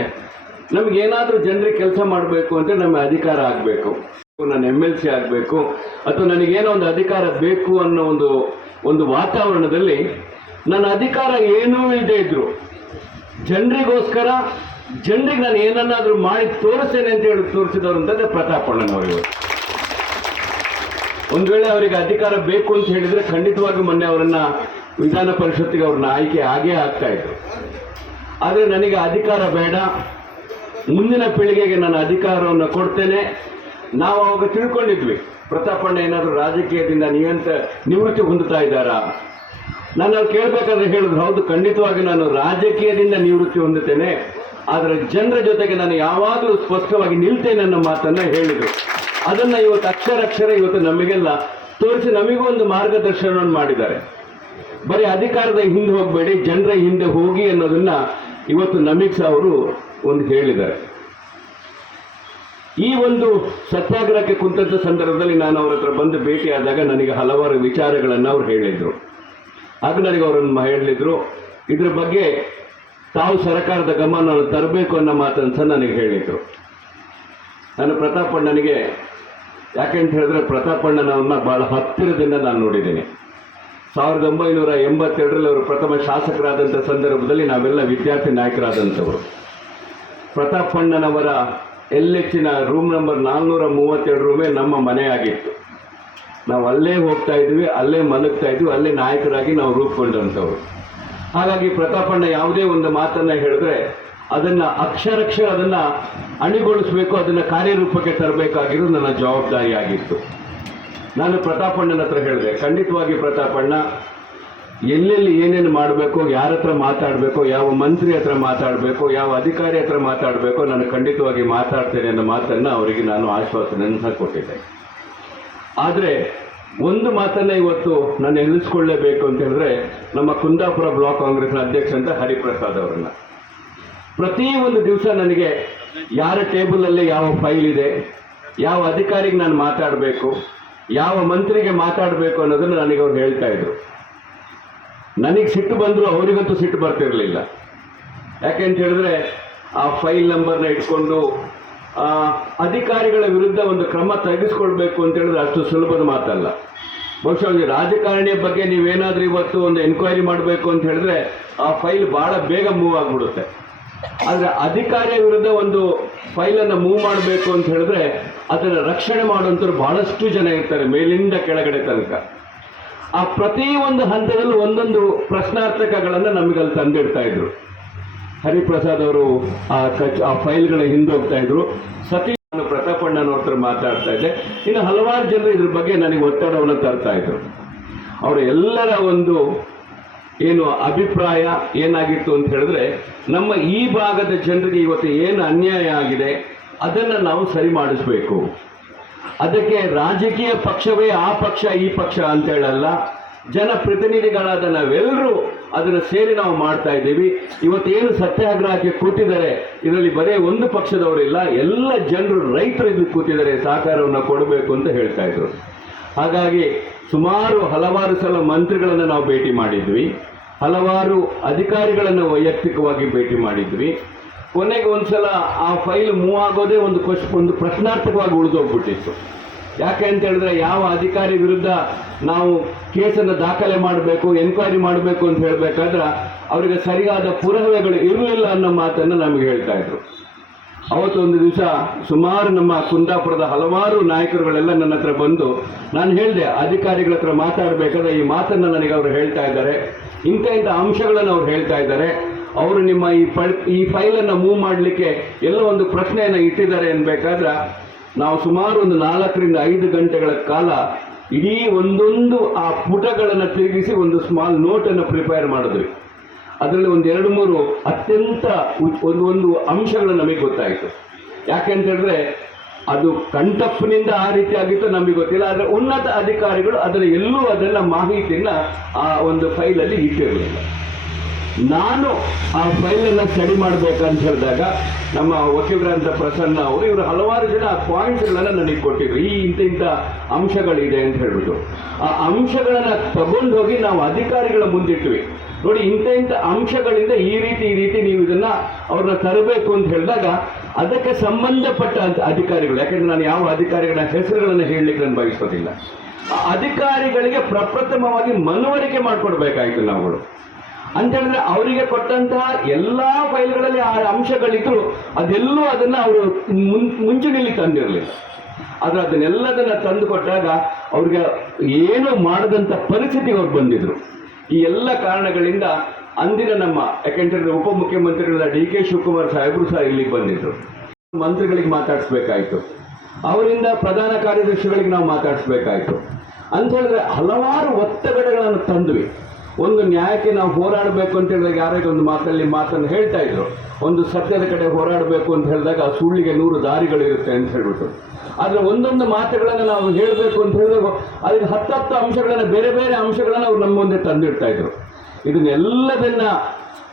ನಮ್ಗೆ ಏನಾದರೂ ಜನರಿಗೆ ಕೆಲಸ ಮಾಡಬೇಕು ಅಂತ ನಮ್ಮ ಅಧಿಕಾರ ಆಗಬೇಕು. ನಾನು ಎಂ ಎಲ್ ಸಿ ಆಗಬೇಕು. ಅಥವಾ ನನಗೇನೋ ಒಂದು ಅಧಿಕಾರ ಬೇಕು ಅನ್ನೋ ಒಂದು ಒಂದು ವಾತಾವರಣದಲ್ಲಿ ನನ್ನ ಅಧಿಕಾರ ಏನೂ ಇಲ್ಲದೆ ಇದ್ರು. ಜನರಿಗೋಸ್ಕರ, ಜನರಿಗೆ ನಾನು ಏನನ್ನಾದರೂ ಮಾಡಿ ತೋರಿಸ್ತೇನೆ ಅಂತ ಹೇಳಿ ತೋರಿಸಿದವರು ಅಂತಂದ್ರೆ ಪ್ರತಾಪಣ್ಣನವರು ಒಂದು ವೇಳೆ ಅವರಿಗೆ ಅಧಿಕಾರ ಬೇಕು ಅಂತ ಹೇಳಿದ್ರೆ ಖಂಡಿತವಾಗಿ ಮೊನ್ನೆ ಅವರನ್ನ ವಿಧಾನ ಪರಿಷತ್ತಿಗೆ ಅವ್ರನ್ನ ಆಯ್ಕೆ ಆಗೇ ಆಗ್ತಾ ಇದ್ರು ಆದರೆ ನನಗೆ ಅಧಿಕಾರ ಬೇಡ. ಮುಂದಿನ ಪೀಳಿಗೆಗೆ ನಾನು ಅಧಿಕಾರವನ್ನು ಕೊಡ್ತೇನೆ. ನಾವು ಅವಾಗ ತಿಳ್ಕೊಂಡಿದ್ವಿ. ಪ್ರತಾಪಣ್ಣ ಏನಾದರೂ ರಾಜಕೀಯದಿಂದ ನಿಯಂತ್ರ ನಿವೃತ್ತಿ ಹೊಂದುತ್ತಾ ಇದ್ದಾರಾ? ನಾನು ಅವ್ರು ಕೇಳಬೇಕಾದ್ರೆ ಹೇಳಿದ್ರು, ಹೌದು, ಖಂಡಿತವಾಗಿ ನಾನು ರಾಜಕೀಯದಿಂದ ನಿವೃತ್ತಿ ಹೊಂದುತ್ತೇನೆ. ಆದರೆ ಜನರ ಜೊತೆಗೆ ನಾನು ಯಾವಾಗಲೂ ಸ್ಪಷ್ಟವಾಗಿ ನಿಲ್ತೇನೆ ಅನ್ನೋ ಮಾತನ್ನು ಹೇಳಿದರು. ಅದನ್ನು ಇವತ್ತು ಅಕ್ಷರ ಅಕ್ಷರ ಇವತ್ತು ನಮಗೆಲ್ಲ ತೋರಿಸಿ ನಮಗೂ ಒಂದು ಮಾರ್ಗದರ್ಶನವನ್ನು ಮಾಡಿದ್ದಾರೆ. ಬರೀ ಅಧಿಕಾರದ ಹಿಂದೆ ಹೋಗಬೇಡಿ, ಜನರ ಹಿಂದೆ ಹೋಗಿ ಅನ್ನೋದನ್ನ ಇವತ್ತು ನಮಗೆ ಸಹ ಅವರು ಒಂದು ಹೇಳಿದ್ದಾರೆ. ಈ ಒಂದು ಸತ್ಯಾಗ್ರಹಕ್ಕೆ ಕುಂತಂತ ಸಂದರ್ಭದಲ್ಲಿ ನಾನು ಅವರ ಹತ್ರ ಬಂದು ಭೇಟಿಯಾದಾಗ ನನಗೆ ಹಲವಾರು ವಿಚಾರಗಳನ್ನು ಅವ್ರು ಹೇಳಿದರು. ಆಗ ನನಗೆ ಅವರನ್ನು ಹೇಳಿದ್ರು, ಇದ್ರ ಬಗ್ಗೆ ತಾವು ಸರ್ಕಾರದ ಗಮನ ತರಬೇಕು ಅನ್ನೋ ಮಾತನ್ನು ಸಹ ನನಗೆ ಹೇಳಿದರು. ನಾನು ಪ್ರತಾಪಣ್ಣನಿಗೆ ಯಾಕೆಂತ ಹೇಳಿದ್ರೆ ಪ್ರತಾಪಣ್ಣನವ್ರನ್ನ ಬಹಳ ಹತ್ತಿರದಿಂದ ನಾನು ನೋಡಿದ್ದೀನಿ. ಸಾವಿರದ ಒಂಬೈನೂರ ಎಂಬತ್ತೆರಡರಲ್ಲಿ ಅವರು ಪ್ರಥಮ ಶಾಸಕರಾದಂಥ ಸಂದರ್ಭದಲ್ಲಿ ನಾವೆಲ್ಲ ವಿದ್ಯಾರ್ಥಿ ನಾಯಕರಾದಂಥವರು ಪ್ರತಾಪಣ್ಣನವರ ಎಲ್ಲೆಚ್ಚಿನ ರೂಮ್ ನಂಬರ್ ನಾಲ್ನೂರ ಮೂವತ್ತೆರಡು ರೂಮೇ ನಮ್ಮ ಮನೆ ಆಗಿತ್ತು ನಾವು ಅಲ್ಲೇ ಹೋಗ್ತಾ ಇದ್ವಿ, ಅಲ್ಲೇ ಮಲಗ್ತಾ ಇದ್ವಿ, ಅಲ್ಲೇ ನಾಯಕರಾಗಿ ನಾವು ರೂಪುಗೊಂಡಂಥವ್ರು. ಹಾಗಾಗಿ ಪ್ರತಾಪಣ್ಣ ಯಾವುದೇ ಒಂದು ಮಾತನ್ನ ಹೇಳಿದ್ರೆ ಅದನ್ನ ಅಕ್ಷರಕ್ಷ ಅದನ್ನ ಅಣಿಗೊಳಿಸಬೇಕು, ಅದನ್ನ ಕಾರ್ಯರೂಪಕ್ಕೆ ತರಬೇಕಾಗಿರೋದು ನನ್ನ ಜವಾಬ್ದಾರಿಯಾಗಿತ್ತು. ನಾನು ಪ್ರತಾಪಣ್ಣನ ಹತ್ರ ಹೇಳಿದೆ, ಖಂಡಿತವಾಗಿ ಪ್ರತಾಪಣ್ಣ ಎಲ್ಲೆಲ್ಲಿ ಏನೇನು ಮಾಡಬೇಕು, ಯಾರ ಹತ್ರ ಮಾತಾಡಬೇಕು, ಯಾವ ಮಂತ್ರಿ ಹತ್ರ ಮಾತಾಡಬೇಕು, ಯಾವ ಅಧಿಕಾರಿ ಹತ್ರ ಮಾತಾಡಬೇಕು, ನಾನು ಖಂಡಿತವಾಗಿ ಮಾತಾಡ್ತೇನೆ ಅನ್ನೋ ಮಾತನ್ನು ಅವರಿಗೆ ನಾನು ಆಶ್ವಾಸನೆಯನ್ನು ಸಹ ಕೊಟ್ಟಿದ್ದೆ. ಆದರೆ ಒಂದು ಮಾತನ್ನ ಇವತ್ತು ನಾನು ಎಳಿಸ್ಕೊಳ್ಳೇಬೇಕು ಅಂತ ಹೇಳಿದ್ರೆ ನಮ್ಮ ಕುಂದಾಪುರ ಬ್ಲಾಕ್ ಕಾಂಗ್ರೆಸ್ನ ಅಧ್ಯಕ್ಷ ಅಂತ ಹರಿಪ್ರಸಾದ್ ಅವರನ್ನ. ಪ್ರತಿ ಒಂದು ದಿವಸ ನನಗೆ ಯಾರ ಟೇಬಲಲ್ಲಿ ಯಾವ ಫೈಲ್ ಇದೆ, ಯಾವ ಅಧಿಕಾರಿಗೆ ನಾನು ಮಾತಾಡಬೇಕು, ಯಾವ ಮಂತ್ರಿಗೆ ಮಾತಾಡಬೇಕು ಅನ್ನೋದನ್ನು ನನಗೆ ಅವ್ರು ಹೇಳ್ತಾ ಇದ್ರು. ನನಗೆ ಸಿಟ್ಟು ಬಂದರೂ ಅವರಿಗಂತೂ ಸಿಟ್ಟು ಬರ್ತಿರಲಿಲ್ಲ. ಯಾಕೆಂತ ಹೇಳಿದ್ರೆ, ಆ ಫೈಲ್ ನಂಬರ್ನ ಇಟ್ಕೊಂಡು ಅಧಿಕಾರಿಗಳ ವಿರುದ್ಧ ಒಂದು ಕ್ರಮ ತೆಗೆದುಕೊಳ್ಬೇಕು ಅಂತ ಹೇಳಿದ್ರೆ ಅಷ್ಟು ಸುಲಭದ ಮಾತಲ್ಲ. ಬಹುಶಃ ಒಂದು ರಾಜಕಾರಣಿಯ ಬಗ್ಗೆ ನೀವೇನಾದರೂ ಇವತ್ತು ಒಂದು ಎನ್ಕ್ವೈರಿ ಮಾಡಬೇಕು ಅಂತ ಹೇಳಿದ್ರೆ, ಆ ಫೈಲ್ ಭಾಳ ಬೇಗ ಮೂವ್ ಆಗಿಬಿಡುತ್ತೆ. ಆದರೆ ಅಧಿಕಾರಿಯ ವಿರುದ್ಧ ಒಂದು ಫೈಲನ್ನು ಮೂವ್ ಮಾಡಬೇಕು ಅಂತ ಹೇಳಿದ್ರೆ, ಅದನ್ನು ರಕ್ಷಣೆ ಮಾಡುವಂಥವ್ರು ಬಹಳಷ್ಟು ಜನ ಇರ್ತಾರೆ ಮೇಲಿಂದ ಕೆಳಗಡೆ ತನಕ. ಆ ಪ್ರತಿ ಒಂದು ಹಂತದಲ್ಲೂ ಒಂದೊಂದು ಪ್ರಶ್ನಾರ್ಥಕಗಳನ್ನು ನಮಗಲ್ಲಿ ತಂದಿಡ್ತಾ ಇದ್ರು. ಹರಿಪ್ರಸಾದ್ ಅವರು ಆ ಕಚ್, ಆ ಫೈಲ್ಗಳ ಹಿಂದೋಗ್ತಾ ಇದ್ರು. ಸತೀಶ್ ನಾನು ಪ್ರತಾಪಣ್ಣನವ್ರ ಮಾತಾಡ್ತಾ ಇದ್ದೆ. ಇನ್ನು ಹಲವಾರು ಜನರು ಇದ್ರ ಬಗ್ಗೆ ನನಗೆ ಒತ್ತಡವನ್ನು ತರ್ತಾ ಇದ್ರು. ಅವರು ಎಲ್ಲರ ಒಂದು ಏನು ಅಭಿಪ್ರಾಯ ಏನಾಗಿತ್ತು ಅಂತ ಹೇಳಿದ್ರೆ, ನಮ್ಮ ಈ ಭಾಗದ ಜನರಿಗೆ ಇವತ್ತು ಏನು ಅನ್ಯಾಯ ಆಗಿದೆ, ಅದನ್ನು ನಾವು ಸರಿ ಮಾಡಿಸ್ಬೇಕು. ಅದಕ್ಕೆ ರಾಜಕೀಯ ಪಕ್ಷವೇ ಆ ಪಕ್ಷ, ಈ ಪಕ್ಷ ಅಂತ ಹೇಳಲ್ಲ. ಜನಪ್ರತಿನಿಧಿಗಳಾದ ನಾವೆಲ್ಲರೂ ಅದನ್ನು ಸೇರಿ ನಾವು ಮಾಡ್ತಾ ಇದ್ದೀವಿ. ಇವತ್ತೇನು ಸತ್ಯಾಗ್ರಹಕ್ಕೆ ಕೂತಿದ್ದಾರೆ, ಇದರಲ್ಲಿ ಬರೇ ಒಂದು ಪಕ್ಷದವರಿಲ್ಲ ಎಲ್ಲ ಜನರು ರೈತರು ಇದು ಕೂತಿದ್ದಾರೆ, ಸಹಕಾರವನ್ನು ಕೊಡಬೇಕು ಅಂತ ಹೇಳ್ತಾ ಇದ್ರು. ಹಾಗಾಗಿ ಸುಮಾರು ಹಲವಾರು ಸಲ ಮಂತ್ರಿಗಳನ್ನು ನಾವು ಭೇಟಿ ಮಾಡಿದ್ವಿ. ಹಲವಾರು ಅಧಿಕಾರಿಗಳನ್ನು ವೈಯಕ್ತಿಕವಾಗಿ ಭೇಟಿ ಮಾಡಿದ್ವಿ. ಕೊನೆಗೆ ಒಂದ್ಸಲ ಆ ಫೈಲ್ ಮೂವ್ ಆಗೋದೇ ಒಂದು ಕ್ವಶ್ ಒಂದು ಪ್ರಶ್ನಾರ್ಥಕವಾಗಿ ಉಳಿದೋಗ್ಬಿಟ್ಟಿತ್ತು. ಯಾಕೆ ಅಂತ ಹೇಳಿದ್ರೆ ಯಾವ ಅಧಿಕಾರಿ ವಿರುದ್ಧ ನಾವು ಕೇಸನ್ನು ದಾಖಲೆ ಮಾಡಬೇಕು ಎನ್ಕ್ವೈರಿ ಮಾಡಬೇಕು ಅಂತ ಹೇಳಬೇಕಾದ್ರೆ ಅವರಿಗೆ ಸರಿಯಾದ ಪುರಾವೆಗಳು ಇರಲಿಲ್ಲ ಅನ್ನೋ ಮಾತನ್ನು ನಮಗೆ ಹೇಳ್ತಾ ಇದ್ರು. ಅವತ್ತೊಂದು ದಿವಸ ಸುಮಾರು ನಮ್ಮ ಕುಂದಾಪುರದ ಹಲವಾರು ನಾಯಕರುಗಳೆಲ್ಲ ನನ್ನ ಹತ್ರ ಬಂದು ನಾನು ಹೇಳಿದೆ, ಅಧಿಕಾರಿಗಳ ಹತ್ರ ಮಾತಾಡಬೇಕಾದ್ರೆ ಈ ಮಾತನ್ನು ನನಗೆ ಅವರು ಹೇಳ್ತಾ ಇದ್ದಾರೆ, ಇಂಥ ಇಂಥ ಅಂಶಗಳನ್ನು ಅವ್ರು ಹೇಳ್ತಾ ಇದ್ದಾರೆ. ಅವರು ನಿಮ್ಮ ಈ ಫೈಲ್ ಈ ಫೈಲನ್ನು ಮೂವ್ ಮಾಡಲಿಕ್ಕೆ ಎಲ್ಲೋ ಒಂದು ಪ್ರಶ್ನೆಯನ್ನು ಇಟ್ಟಿದ್ದಾರೆ ಅನ್ಬೇಕಾದ್ರೆ ನಾವು ಸುಮಾರು ಒಂದು ನಾಲ್ಕರಿಂದ ಐದು ಗಂಟೆಗಳ ಕಾಲ ಇಡೀ ಒಂದೊಂದು ಆ ಪುಟಗಳನ್ನು ತಿರುಗಿಸಿ ಒಂದು ಸ್ಮಾಲ್ ನೋಟನ್ನು ಪ್ರಿಪೇರ್ ಮಾಡಿದ್ವಿ. ಅದರಲ್ಲಿ ಒಂದು ಎರಡು ಮೂರು ಅತ್ಯಂತ ಒಂದು ಒಂದು ಅಂಶಗಳು ನಮಗೆ ಗೊತ್ತಾಯಿತು. ಯಾಕೆಂತ ಹೇಳಿದ್ರೆ ಅದು ಕಣ್ತಪ್ಪಿನಿಂದ ಆ ರೀತಿ ಆಗಿತ್ತು ನಮಗೆ ಗೊತ್ತಿಲ್ಲ. ಆದರೆ ಉನ್ನತ ಅಧಿಕಾರಿಗಳು ಅದರ ಎಲ್ಲೂ ಅದೆಲ್ಲ ಮಾಹಿತಿಯನ್ನು ಆ ಒಂದು ಫೈಲಲ್ಲಿ ಇಟ್ಟಿರಲಿಲ್ಲ. ನಾನು ಆ ಫೈಲನ್ನು ಸ್ಟಡಿ ಮಾಡಬೇಕಂತ ಹೇಳಿದಾಗ ನಮ್ಮ ವಕೀಲರಂತ ಪ್ರಸನ್ನ ಅವರು, ಇವರು ಹಲವಾರು ಜನ ಪಾಯಿಂಟ್ಸ್ಗಳನ್ನು ನನಗೆ ಕೊಟ್ಟಿದ್ರು. ಈ ಇಂಥ ಇಂಥ ಅಂಶಗಳಿದೆ ಅಂತ ಹೇಳ್ಬಿಟ್ಟು. ಆ ಅಂಶಗಳನ್ನು ತಗೊಂಡು ಹೋಗಿ ನಾವು ಅಧಿಕಾರಿಗಳ ಮುಂದಿಟ್ವಿ. ನೋಡಿ, ಇಂಥ ಇಂಥ ಅಂಶಗಳಿಂದ ಈ ರೀತಿ ಈ ರೀತಿ ನೀವು ಇದನ್ನ ಅವ್ರನ್ನ ತರಬೇಕು ಅಂತ ಹೇಳಿದಾಗ ಅದಕ್ಕೆ ಸಂಬಂಧಪಟ್ಟ ಅಧಿಕಾರಿಗಳು, ಯಾಕಂದ್ರೆ ನಾನು ಯಾವ ಅಧಿಕಾರಿಗಳ ಹೆಸರುಗಳನ್ನು ಹೇಳಲಿಕ್ಕೆ ನಾನು ಬಯಸೋದಿಲ್ಲ. ಅಧಿಕಾರಿಗಳಿಗೆ ಪ್ರಪ್ರಥಮವಾಗಿ ಮನವರಿಕೆ ಮಾಡಿಕೊಡ್ಬೇಕಾಯ್ತು ನಾವುಗಳು. ಅಂತ ಹೇಳಿದ್ರೆ ಅವರಿಗೆ ಕೊಟ್ಟಂತಹ ಎಲ್ಲಾ ಫೈಲ್ಗಳಲ್ಲಿ ಆ ಅಂಶಗಳಿದ್ರು, ಅದೆಲ್ಲೂ ಅದನ್ನ ಅವರು ಮುಂಚೂಣಿಯಲ್ಲಿ ತಂದಿರಲಿಲ್ಲ. ಆದ್ರೆ ಅದನ್ನೆಲ್ಲದನ್ನ ತಂದು ಕೊಟ್ಟಾಗ ಅವ್ರಿಗೆ ಏನು ಮಾಡದಂತ ಪರಿಸ್ಥಿತಿ ಅವ್ರು ಬಂದಿದ್ರು. ಈ ಎಲ್ಲ ಕಾರಣಗಳಿಂದ ಅಂದಿನ ನಮ್ಮ ಯಾಕೆಂತಂದ್ರೆ ಉಪಮುಖ್ಯಮಂತ್ರಿಗಳಾದ ಡಿ ಕೆ ಶಿವಕುಮಾರ್ ಸಾಹೇಬರು ಸಹ ಇಲ್ಲಿಗೆ ಬಂದಿದ್ರು. ಮಂತ್ರಿಗಳಿಗೆ ಮಾತಾಡಿಸ್ಬೇಕಾಯ್ತು. ಅವರಿಂದ ಪ್ರಧಾನ ಕಾರ್ಯದರ್ಶಿಗಳಿಗೆ ನಾವು ಮಾತಾಡಿಸ್ಬೇಕಾಯ್ತು. ಅಂತ ಹೇಳಿದ್ರೆ ಹಲವಾರು ಒತ್ತಡಗಳನ್ನು ತಂದ್ವಿ. ಒಂದು ನ್ಯಾಯಕ್ಕೆ ನಾವು ಹೋರಾಡಬೇಕು ಅಂತ ಹೇಳಿದಾಗ ಯಾರಿಗೆ ಒಂದು ಮಾತಲ್ಲಿ ಮಾತನ್ನು ಹೇಳ್ತಾ ಇದ್ರು. ಒಂದು ಸತ್ಯದ ಕಡೆ ಹೋರಾಡಬೇಕು ಅಂತ ಹೇಳಿದಾಗ ಆ ಸುಳ್ಳಿಗೆ ನೂರು ದಾರಿಗಳಿರುತ್ತೆ ಅಂತ ಹೇಳ್ಬಿಟ್ಟು ಆದರೆ ಒಂದೊಂದು ಮಾತುಗಳನ್ನು ನಾವು ಹೇಳಬೇಕು ಅಂತ ಹೇಳಿದಾಗ ಅದಕ್ಕೆ ಹತ್ತತ್ತು ಅಂಶಗಳನ್ನು ಬೇರೆ ಬೇರೆ ಅಂಶಗಳನ್ನು ಅವ್ರು ನಮ್ಮ ಮುಂದೆ ತಂದಿಡ್ತಾ ಇದ್ರು. ಇದನ್ನೆಲ್ಲದನ್ನ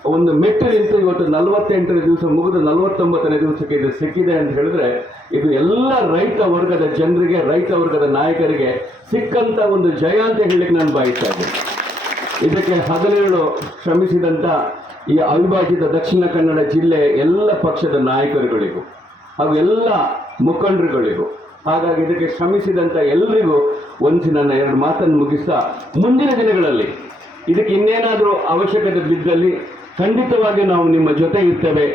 ಒಂದು ಮೆಟ್ಟು ನಿಂತು ಇವತ್ತು ನಲವತ್ತೆಂಟನೇ ದಿವಸ ಮುಗಿದು ನಲವತ್ತೊಂಬತ್ತನೇ ದಿವಸಕ್ಕೆ ಇದು ಸಿಕ್ಕಿದೆ ಅಂತ ಹೇಳಿದ್ರೆ ಇದು ಎಲ್ಲ ರೈತ ವರ್ಗದ ಜನರಿಗೆ, ರೈತ ವರ್ಗದ ನಾಯಕರಿಗೆ ಸಿಕ್ಕಂತ ಒಂದು ಜಯ ಅಂತ ಹೇಳಲಿಕ್ಕೆ ನಾನು ಬಾಯಿಸ್ತಾ ಇದ್ದೀನಿ. ಇದಕ್ಕೆ ಹಗಲಿರುಳು ಶ್ರಮಿಸಿದಂಥ ಈ ಅವಿಭಾಜಿತ ದಕ್ಷಿಣ ಕನ್ನಡ ಜಿಲ್ಲೆ ಎಲ್ಲ ಪಕ್ಷದ ನಾಯಕರುಗಳಿಗೂ ಹಾಗೂ ಎಲ್ಲ ಮುಖಂಡರುಗಳಿಗೂ. ಹಾಗಾಗಿ ಇದಕ್ಕೆ ಶ್ರಮಿಸಿದಂಥ ಎಲ್ಲರಿಗೂ ಒಂದ್ಸಿ ನನ್ನ ಎರಡು ಮಾತನ್ನು ಮುಗಿಸ್ತಾ ಮುಂದಿನ ದಿನಗಳಲ್ಲಿ ಇದಕ್ಕೆ ಇನ್ನೇನಾದರೂ ಅವಶ್ಯಕತೆ ಬಿದ್ದಲ್ಲಿ ಖಂಡಿತವಾಗಿ ನಾವು ನಿಮ್ಮ ಜೊತೆ ಇರ್ತೇವೆ.